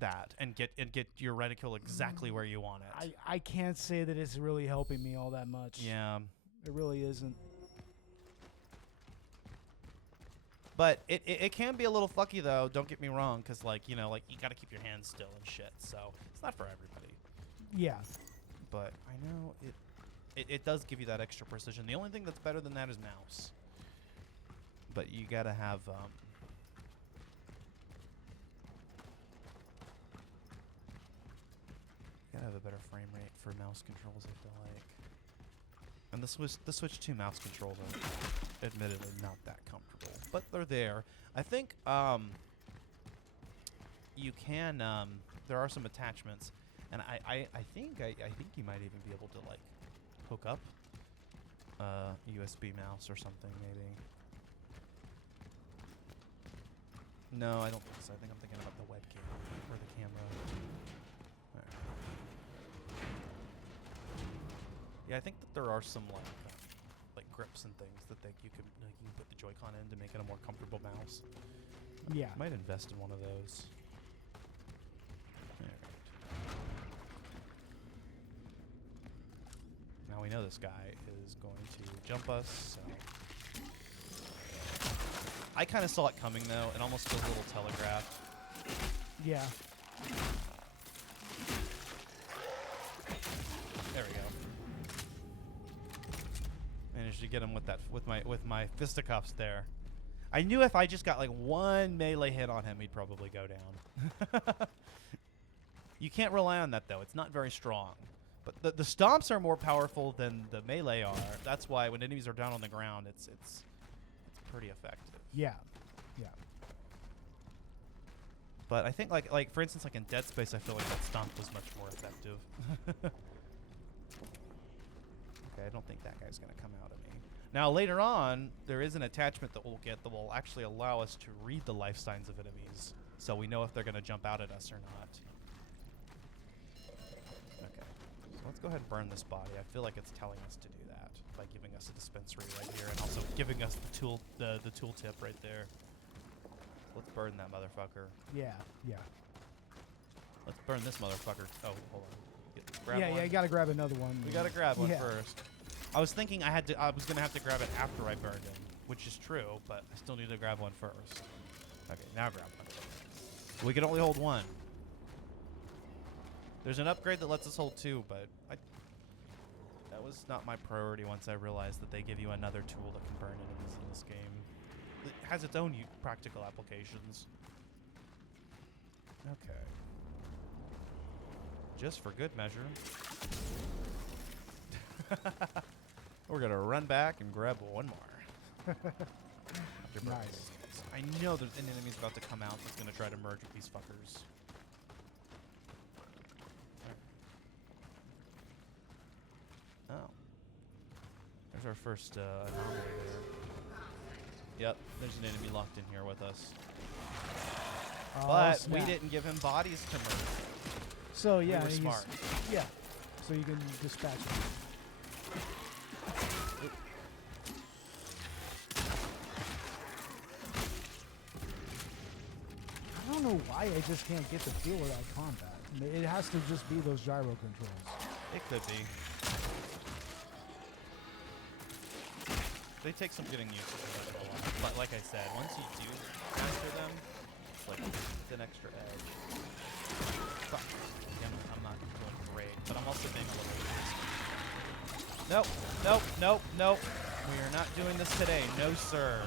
that and get your reticle exactly where you want it. I can't say that it's really helping me all that much. Yeah. It really isn't. But it can be a little fucky though. Don't get me wrong, because you gotta keep your hands still and shit. So it's not for everybody. Yeah. But I know it does give you that extra precision. The only thing that's better than that is mouse. But you gotta have a better frame rate for mouse controls. I feel like. And the Switch 2 mouse controls are admittedly not that comfortable, but they're there. I think you can. There are some attachments, and I think you might even be able to hook up a USB mouse or something maybe. No, I don't think so. I think I'm thinking about the webcam or the camera. Yeah, I think that there are some like grips and things that you can put the Joy-Con in to make it a more comfortable mouse. Yeah. Might invest in one of those. Alright. Now we know this guy is going to jump us, so I kind of saw it coming though. It almost feels a little telegraphed. Yeah. There we go. Managed to get him with my fisticuffs there. I knew if I just got one melee hit on him, he'd probably go down. You can't rely on that though. It's not very strong. But the stomps are more powerful than the melee are. That's why when enemies are down on the ground, it's pretty effective. Yeah. Yeah. But I think like for instance in Dead Space, I feel like that stomp was much more effective. Okay, I don't think that guy's gonna come out at me. Now later on, there is an attachment that we'll get that will actually allow us to read the life signs of enemies, so we know if they're gonna jump out at us or not. Okay, so let's go ahead and burn this body. I feel like it's telling us to do that by giving us a dispensary right here and also giving us the tool tip right there. Let's burn that motherfucker. Yeah. Yeah. Let's burn this motherfucker. Oh, hold on. Grab Yeah. one. Yeah. You gotta grab another one. We gotta grab one Yeah. first. I was thinking I was gonna have to grab it after I burned him, which is true, but I still need to grab one first. Okay, now grab one. We can only hold one. There's an upgrade that lets us hold two, but that was not my priority once I realized that they give you another tool that can burn enemies in this game. It has its own practical applications. Okay. Just for good measure. We're gonna run back and grab one more. Nice. I know there's an enemy's about to come out that's gonna try to merge with these fuckers. Oh. There's our first anomaly there. Yep, there's an enemy locked in here with us. Oh, but snap. we didn't give him bodies to merge. So yeah, were he's- smart. Yeah. So you can dispatch him. I don't know why I just can't get the feel of that combat. I mean, it has to just be those gyro controls. It could be. They take some getting used to, but like I said, once you do master them, it's like it's an extra edge. Fuck. Again, I'm not doing great, but I'm also being a little risky. Nope, nope, nope, nope. We are not doing this today. No, sir.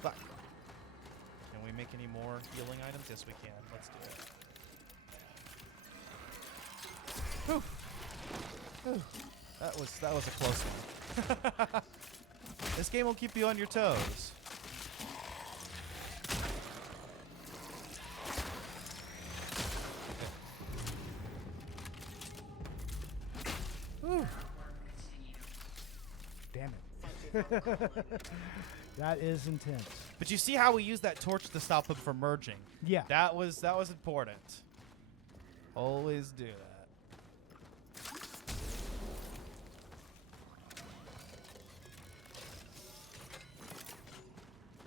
Fuck. Can we make any more healing items? Yes, we can. Let's do it. Whew. Whew. That was a close one. This game will keep you on your toes. Whew. Damn it. That is intense. But you see how we use that torch to stop him from merging. Yeah. That was important. Always do that.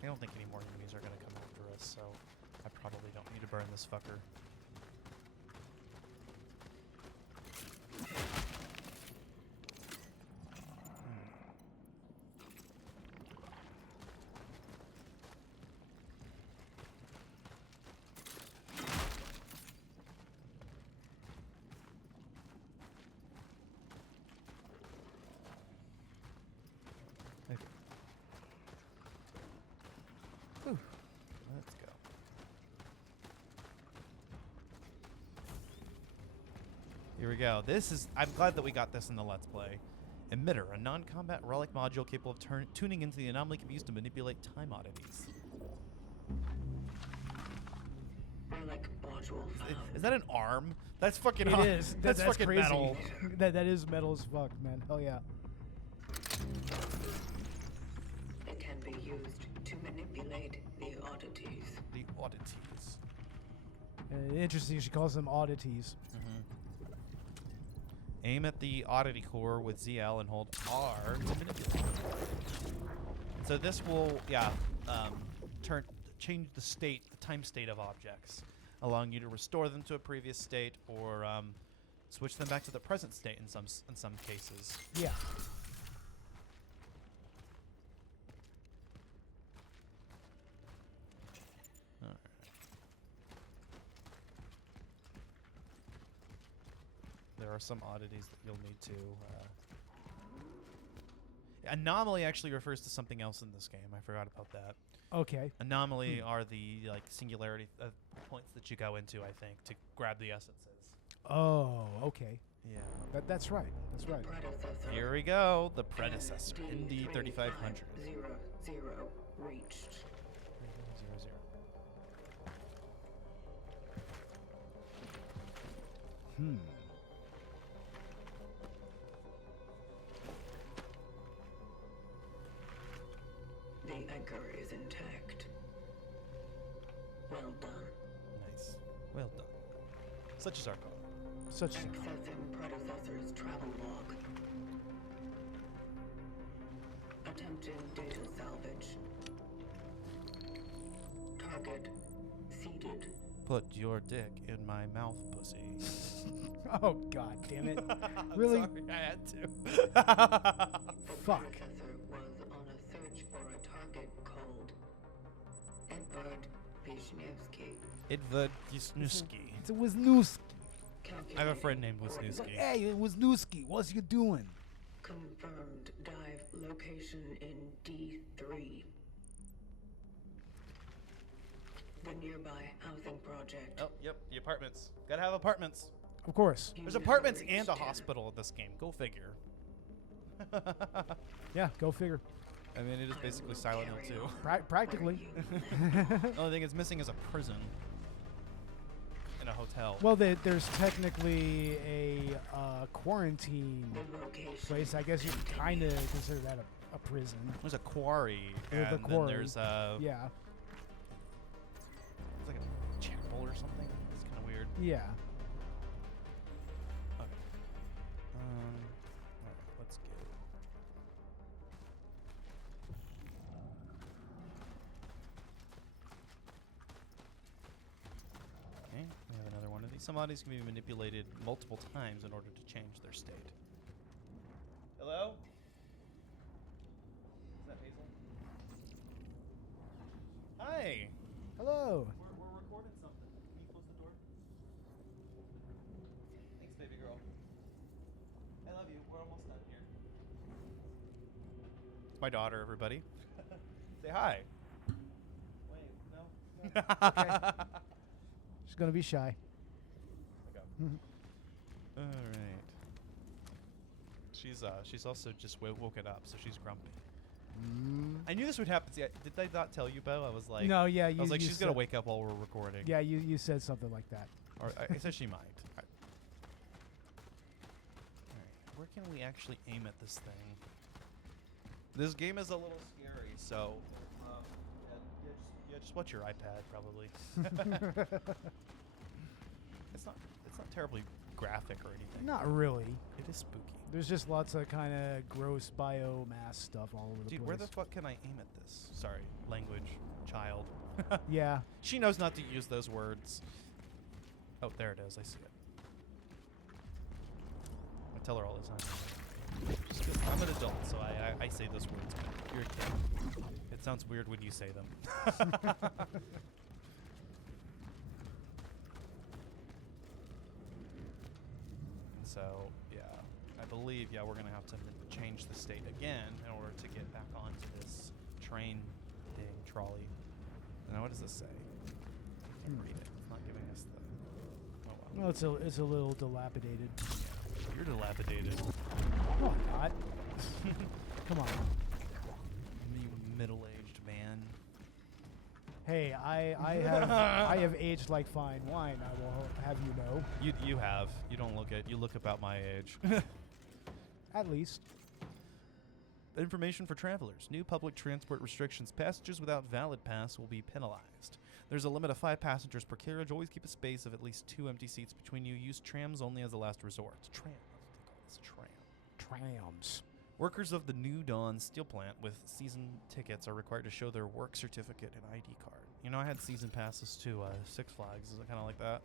I don't think any more enemies are going to come after us, so I probably don't need to burn this fucker. Let's go. Here we go. I'm glad that we got this in the Let's Play. Emitter, a non-combat relic module capable of tuning into the anomaly, can be used to manipulate time oddities. Relic module found. Is that an arm? That's fucking It hot. is. That's fucking crazy. metal. That is metal as fuck, man. Hell yeah. It can be used to manipulate the oddities. The oddities. Interesting. She calls them oddities. Aim at the oddity core with ZL and hold R to manipulate. So this will, change the state, the time state of objects, allowing you to restore them to a previous state or switch them back to the present state in some cases. Yeah. There are some oddities that you'll need to. Anomaly actually refers to something else in this game. I forgot about that. Okay. Anomaly are the singularity points that you go into, I think, to grab the essences. Oh, okay. Yeah. That's right. That's right. Predecessor. Here we go. The predecessor. Indy 3500. 00 reached. 0, 0. Hmm. The anchor is intact. Well done. Nice. Well done. Such is our call. Such a Accessing predecessor's travel log. Attempting data salvage. Target seeded. Put your dick in my mouth, pussy. Oh god damn it. I'm Really? sorry, I had to. The Fuck. predecessor was on a search for a target called Edvard Wisniewski. Edvard Wisniewski. It was Wisniewski. I have a friend named Wisniewski. Hey, it was Wisniewski. What's you doing? Confirmed dive location in D3. The nearby housing project. Oh, yep, the apartments. Gotta have apartments. Of course. There's apartments and a hospital in this game. Go figure. Yeah, go figure. I mean, it is basically Silent Hill 2. Practically. The only thing it's missing is a prison. And a hotel. Well, there's technically a quarantine The location. place. I guess you can kind of consider that a prison. There's a quarry. There's a And then quarry. there's Yeah. something. It's kind of weird. Yeah. Okay. Alright, let's go. Okay, we have another one of these. Some bodies can be manipulated multiple times in order to change their state. Hello? Is that Hazel? Hi! Hello. We're recording something. Can you close the door? Thanks, baby girl. I love you. We're almost done here. It's my daughter, everybody. Say hi. Wait, no. Okay. She's gonna be shy. All right. She's also just woken up, so she's grumpy. I knew this would happen. See, did I not tell you, Beau? I was like, No, yeah, I was like, you she's gonna said- wake up while we're recording. Yeah, you said something like that. Or I said she might. All right. Where can we actually aim at this thing? This game is a little scary, so just watch your iPad, probably. It's not terribly graphic or anything. Not really. It is spooky. There's just lots of kind of gross biomass stuff all over the Dude, place. where the fuck can I aim at this? Sorry, language, child. Yeah. She knows not to use those words. Oh, there it is. I see it. I tell her all the time. Just 'cause I'm an adult, so I say those words. You're a kid. It sounds weird when you say them. And so, yeah, I believe, we're going to have to change the state again in order to get back onto this train thing, trolley. Now, what does this say? I can't read it. It's not giving us the... Oh, well. Well, it's a little dilapidated. You're dilapidated. No, I'm not. Come on. You middle-aged man. Hey, I have aged like fine wine. I will have you know. You have. You don't look it. You look about my age. At least. Information for travelers. New public transport restrictions. Passengers without valid pass will be penalized. There's a limit of 5 passengers per carriage. Always keep a space of at least 2 empty seats between you. Use trams only as a last resort. Tram. That's what they call this. Tram. Trams. Workers of the New Dawn steel plant with season tickets are required to show their work certificate and ID card. You know, I had season passes to Six Flags. Is it kind of like that?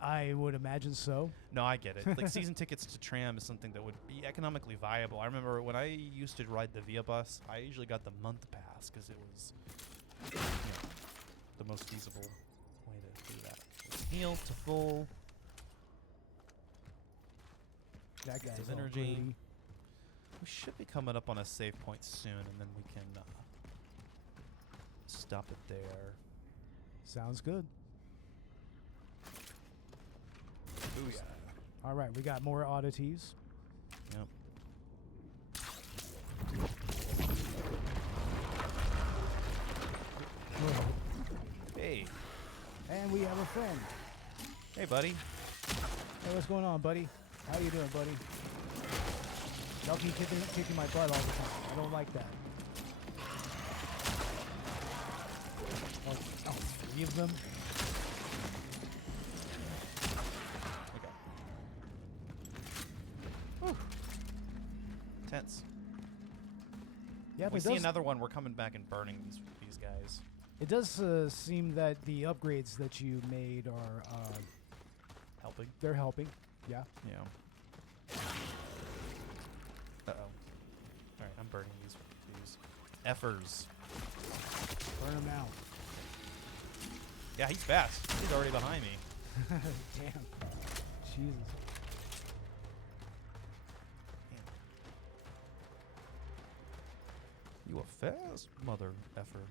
I would imagine so. No, I get it. Like, season tickets to tram is something that would be economically viable. I remember when I used to ride the Via bus, I usually got the month pass because it was the most feasible way to do that. Heal to full. That guy's There's all energy. pretty. We should be coming up on a save point soon, and then we can stop it there. Sounds good. Ooh, yeah. All right, we got more oddities. Yep. Hey. And we have a friend. Hey, buddy. Hey, what's going on, buddy? How you doing, buddy? Y'all keep kicking my butt all the time. I don't like that. Oh, 3 of them? Okay. Whew. Tense. Yeah, If we but see it does, another one, we're coming back and burning these guys. it does seem that the upgrades that you made are, Helping. they're helping. Yeah. Yeah. Uh-oh. Alright, I'm burning these effers. Burn them out. Yeah, he's fast. He's already behind me. Damn. Jesus. You a fast mother effer.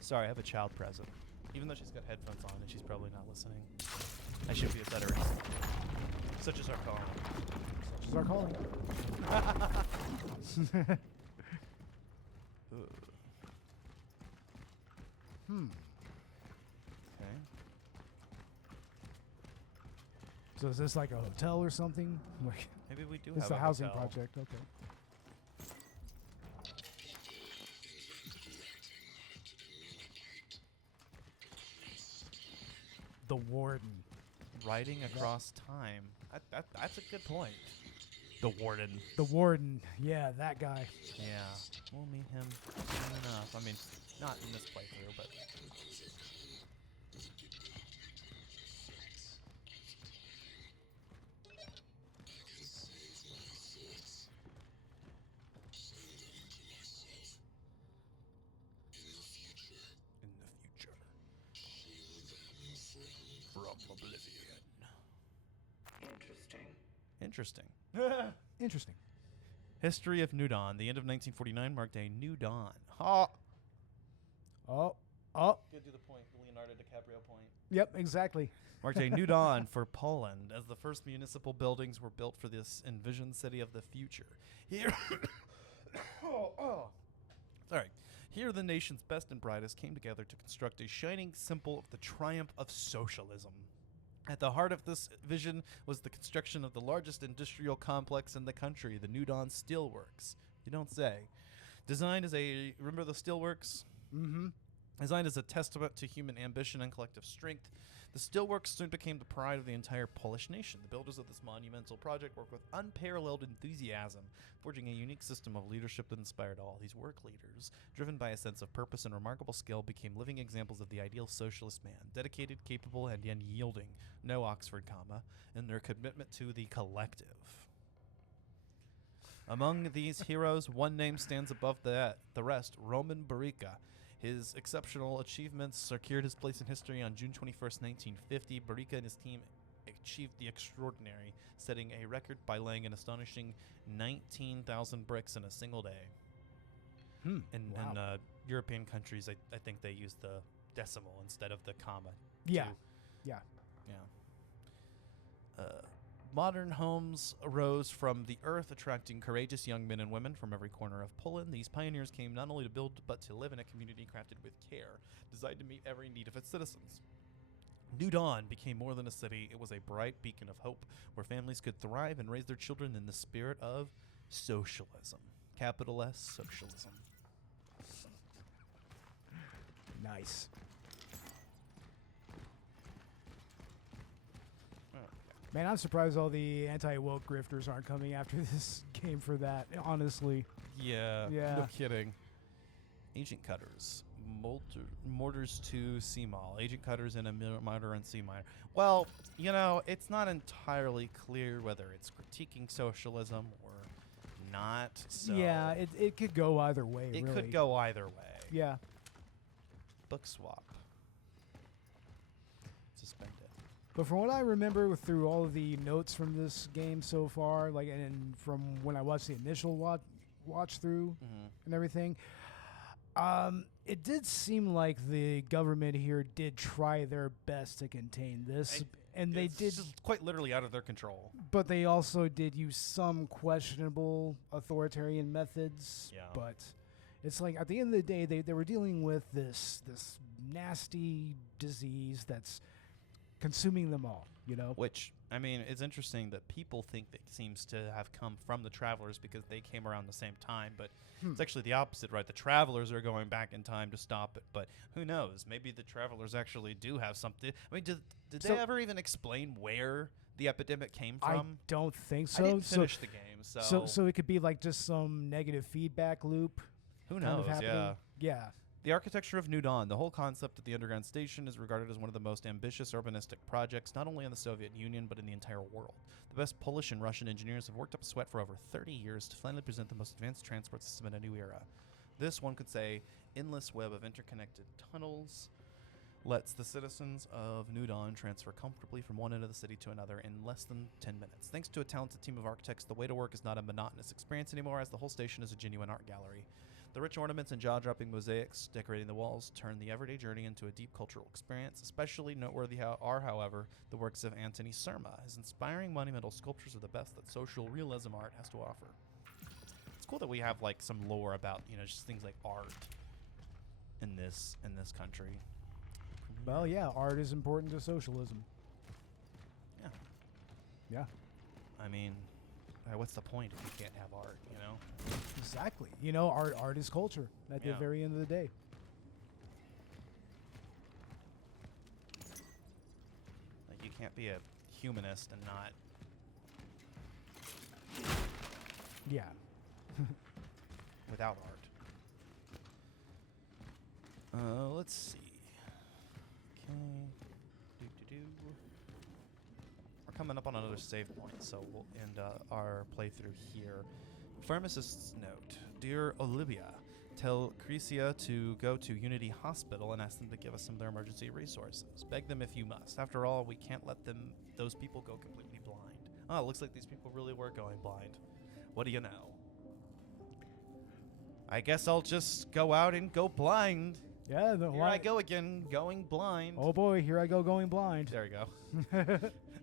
Sorry, I have a child present. Even though she's got headphones on and she's probably not listening. I should be a better example. Such as our calling. Such is our calling. Okay. So is this like a hotel or something? Like, Maybe we do it's have a a housing hotel. project. Okay. the Warden. Riding across time. That's a good point. The Warden. The Warden. Yeah, that guy. Yeah. We'll meet him soon enough. I mean, not in this playthrough, but... in the future. From oblivion. Interesting. Interesting. Interesting. History of New Dawn. The end of 1949 marked a new dawn. Ha! Oh. Go do the point, the Leonardo DiCaprio point. Yep, exactly. Marked a new dawn for Poland as the first municipal buildings were built for this envisioned city of the future. Here... Sorry. Here, the nation's best and brightest came together to construct a shining symbol of the triumph of socialism. At the heart of this vision was the construction of the largest industrial complex in the country, the New Dawn Steelworks. You don't say. Designed as a... Remember the Steelworks? Mm-hmm. Designed as a testament to human ambition and collective strength, the Steelworks soon became the pride of the entire Polish nation. The builders of this monumental project worked with unparalleled enthusiasm, forging a unique system of leadership that inspired all. These work leaders, driven by a sense of purpose and remarkable skill, became living examples of the ideal socialist man, dedicated, capable, and unyielding, no Oxford comma, in their commitment to the collective. Among these heroes, one name stands above the rest, Roman Barica. His exceptional achievements secured his place in history. On June 21st, 1950, Barica and his team achieved the extraordinary, setting a record by laying an astonishing 19,000 bricks in a single day. In European countries, I think they use the decimal instead of the comma. Yeah. too. Yeah. Yeah. Modern homes arose from the earth, attracting courageous young men and women from every corner of Poland. These pioneers came not only to build, but to live in a community crafted with care, designed to meet every need of its citizens. New Dawn became more than a city. It was a bright beacon of hope where families could thrive and raise their children in the spirit of socialism. Capital S, socialism. Nice. Man, I'm surprised all the anti-woke grifters aren't coming after this game for that, honestly. Yeah, Yeah. no kidding. Agent Cutters. Mortars to C Mall. Agent Cutters in a minor and C minor. Well, you know, it's not entirely clear whether it's critiquing socialism or not. So Yeah, it could go either way, it really. could go either way. Yeah. Book swap. Suspended. But from what I remember through all of the notes from this game so far, like, and from when I watched the initial watch through and everything, it did seem like the government here did try their best to contain this, and they It's did, just quite literally out of their control. but they also did use some questionable authoritarian methods. Yeah. But it's like at the end of the day, they were dealing with this nasty disease that's consuming them all, you know? Which, I mean, it's interesting that people think that seems to have come from the Travelers because they came around the same time, but it's actually the opposite, right? The Travelers are going back in time to stop it, but who knows? Maybe the Travelers actually do have something. I mean, did So- they ever even explain where the epidemic came I from? don't think so. I didn't finish the game, So it could be like just some negative feedback loop. who kind of knows? happening. Yeah. Yeah. The architecture of New Dawn, the whole concept of the underground station, is regarded as one of the most ambitious urbanistic projects, not only in the Soviet Union, but in the entire world. The best Polish and Russian engineers have worked up a sweat for over 30 years to finally present the most advanced transport system in a new era. This, one could say, endless web of interconnected tunnels lets the citizens of New Dawn transfer comfortably from one end of the city to another in less than 10 minutes. Thanks to a talented team of architects, the way to work is not a monotonous experience anymore, as the whole station is a genuine art gallery. The rich ornaments and jaw-dropping mosaics decorating the walls turn the everyday journey into a deep cultural experience. Especially noteworthy are, however, the works of Antony Surma. His inspiring monumental sculptures are the best that social realism art has to offer. It's cool that we have like some lore about, you know, just things like art in this country. Well, yeah, art is important to socialism. Yeah. Yeah. I mean, what's the point if you can't have art, you know? Exactly. You know, art is culture at the Yeah. very end of the day. can't be a humanist and not. Yeah. Without art. Let's see. Okay. We're coming up on another save point, so we'll end our playthrough here. Pharmacist's note. Dear Olivia, tell Crecia to go to Unity Hospital and ask them to give us some of their emergency resources. Beg them if you must. After all, we can't let those people go completely blind. Oh, it looks like these people really were going blind. What do you know? I guess I'll just go out and go blind. Yeah. Here I go again, going blind. Oh boy, here I go going blind. There we go.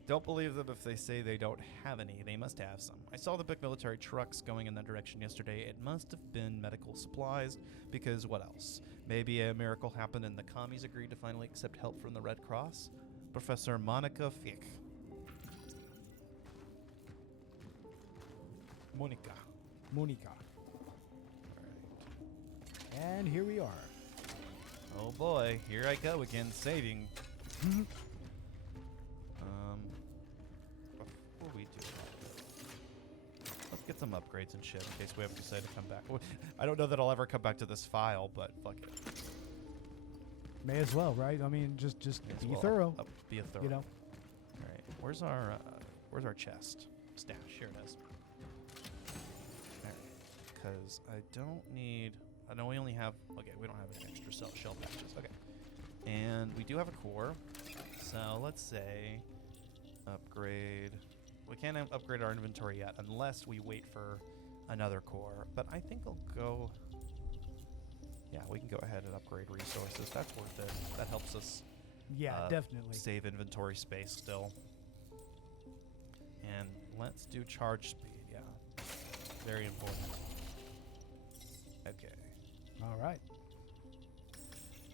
Don't believe them if they say they don't have any. They must have some. I saw the big military trucks going in that direction yesterday. It must have been medical supplies, because what else? Maybe a miracle happened and the commies agreed to finally accept help from the Red Cross? Professor Monica Fick. Monica. And here we are. Oh boy, here I go again, saving. Before we do that, let's get some upgrades and shit in case we ever decide to come back. I don't know that I'll ever come back to this file, but fuck it. May as well, right? I mean, just May as be well thorough. Be a thorough. You know. All right, where's our chest stash? Here it is. Because I don't need. I know we only have. Okay, we don't have any extra shell patches. Okay, and we do have a core. So let's say upgrade. We can't upgrade our inventory yet unless we wait for another core. But I think I'll go. Yeah, we can go ahead and upgrade resources. That's worth it. That helps us. Yeah, definitely. Save inventory space still. And let's do charge speed. Yeah, very important. Okay. All right.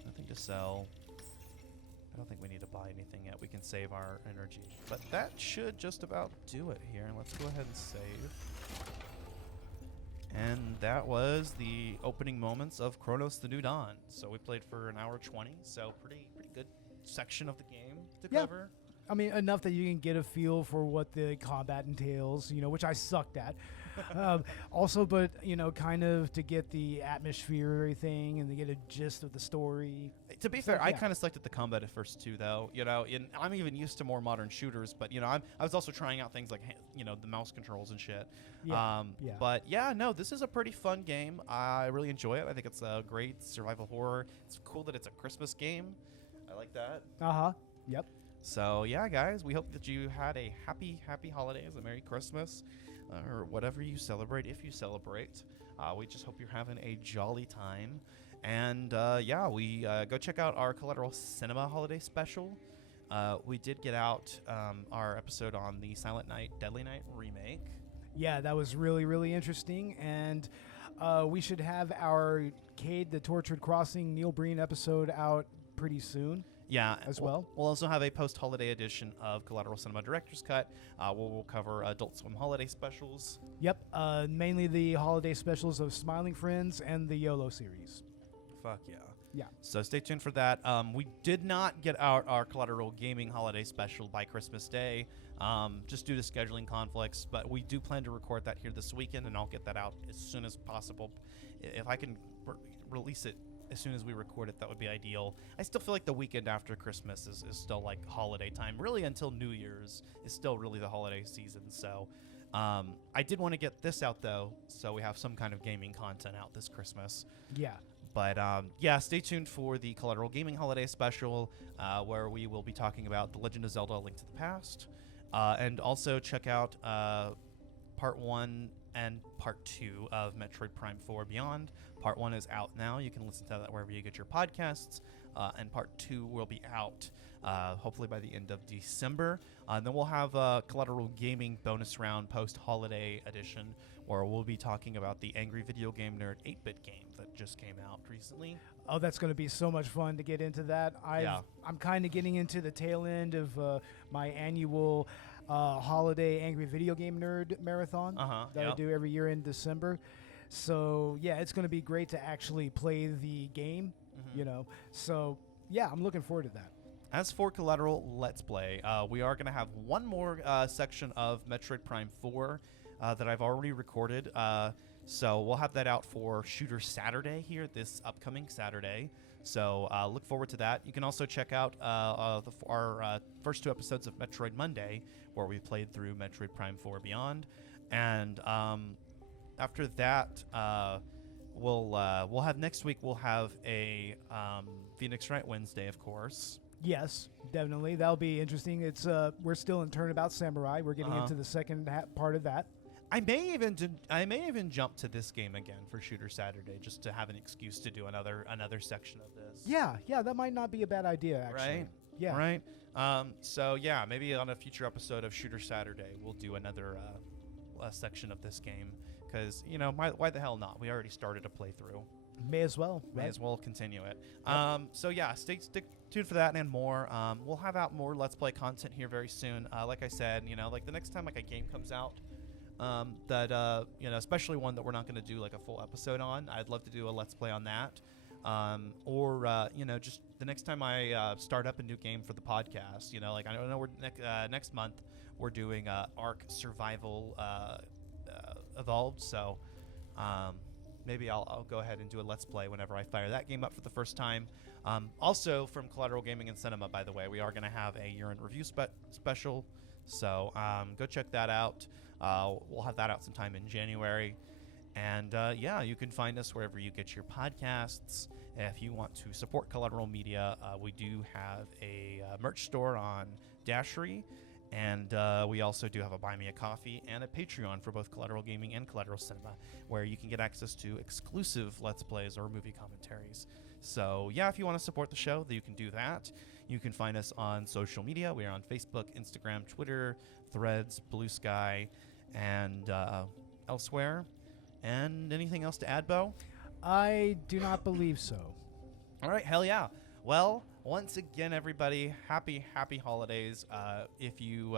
Nothing to sell. I don't think we need to buy anything yet. We can save our energy. But that should just about do it here. Let's go ahead and save. And that was the opening moments of Cronos the New Dawn. So we played for an hour 20. So pretty good section of the game to cover. I mean, enough that you can get a feel for what the combat entails, which I sucked at. Also, but, kind of to get the atmosphere and everything and to get a gist of the story. To be fair, I kind of sucked at the combat at first, too, though. I'm even used to more modern shooters, but, I was also trying out things like, the mouse controls and shit. Yeah. But, yeah, no, this is a pretty fun game. I really enjoy it. I think it's a great survival horror. It's cool that it's a Christmas game. I like that. Uh-huh. Yep. So, yeah, guys, we hope that you had a happy holidays, a Merry Christmas, or whatever you celebrate, if you celebrate. We just hope you're having a jolly time. And, we go check out our Collateral Cinema Holiday Special. We did get out our episode on the Silent Night, Deadly Night remake. Yeah, that was really, really interesting. And we should have our Cade the Tortured Crossing Neil Breen episode out pretty soon. Yeah, as well. We'll also have a post-holiday edition of Collateral Cinema Director's Cut. We'll cover Adult Swim holiday specials. Yep, mainly the holiday specials of Smiling Friends and the YOLO series. Fuck yeah. Yeah. So stay tuned for that. We did not get out our Collateral Gaming holiday special by Christmas Day, just due to scheduling conflicts. But we do plan to record that here this weekend, and I'll get that out as soon as possible. If I can release it as soon as we record it, that would be ideal. I still feel like the weekend after Christmas is still like holiday time. Really, until New Year's is still really the holiday season. So I did want to get this out, though, so we have some kind of gaming content out this Christmas. Yeah. But, stay tuned for the Collateral Gaming Holiday Special, where we will be talking about The Legend of Zelda: A Link to the Past. And also check out Part 1 and Part 2 of Metroid Prime 4 Beyond. Part 1 is out now. You can listen to that wherever you get your podcasts. And Part 2 will be out hopefully by the end of December. And then we'll have a Collateral Gaming bonus round post-holiday edition, where we'll be talking about the Angry Video Game Nerd 8-bit game that just came out recently. Oh, that's going to be so much fun to get into that. I'm kind of getting into the tail end of my annual holiday Angry Video Game Nerd marathon that I do every year in December. So, yeah, it's going to be great to actually play the game, So, yeah, I'm looking forward to that. As for Collateral Let's Play, we are going to have one more section of Metroid Prime 4 that I've already recorded. So we'll have that out for Shooter Saturday here this upcoming Saturday. So look forward to that. You can also check out our first 2 episodes of Metroid Monday, where we played through Metroid Prime 4 Beyond. And after that, we'll have next week. We'll have a Phoenix Wright Wednesday, of course. Yes, definitely. That'll be interesting. It's we're still in Turnabout Samurai. We're getting into the second part of that. I may even jump to this game again for Shooter Saturday, just to have an excuse to do another section of this. Yeah, that might not be a bad idea, actually. Right? Yeah. Right? So, yeah, maybe on a future episode of Shooter Saturday, we'll do another section of this game. Because, why the hell not? We already started a playthrough. May as well. May right? as well continue it. So, yeah, stick tuned for that and more. We'll have out more Let's Play content here very soon. Like I said, like the next time like a game comes out, that especially one that we're not going to do like a full episode on, I'd love to do a Let's Play on that. Or just the next time I start up a new game for the podcast, like I don't know, we're next month we're doing Ark Survival Evolved, so maybe I'll go ahead and do a Let's Play whenever I fire that game up for the first time. Also from Collateral Gaming and Cinema, by the way, we are going to have a year-end review special, so go check that out. We'll have that out sometime in January. And you can find us wherever you get your podcasts. If you want to support Collateral Media, we do have a merch store on Dashery. And we also do have a Buy Me a Coffee and a Patreon for both Collateral Gaming and Collateral Cinema, where you can get access to exclusive Let's Plays or movie commentaries. So, if you want to support the show, you can do that. You can find us on social media. We are on Facebook, Instagram, Twitter, Threads, Blue Sky, and elsewhere. And anything else to add, Beau? I do not believe so. All right, hell yeah. Well, once again, everybody, happy holidays. If you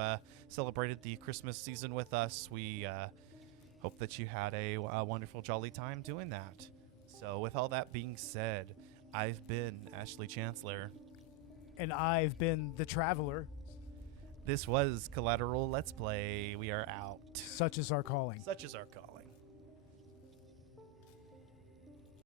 celebrated the Christmas season with us, we hope that you had a wonderful, jolly time doing that. So with all that being said, I've been Ashley Chancellor. And I've been the Traveler. This was Collateral Let's Play. We are out. Such is our calling. Such is our calling.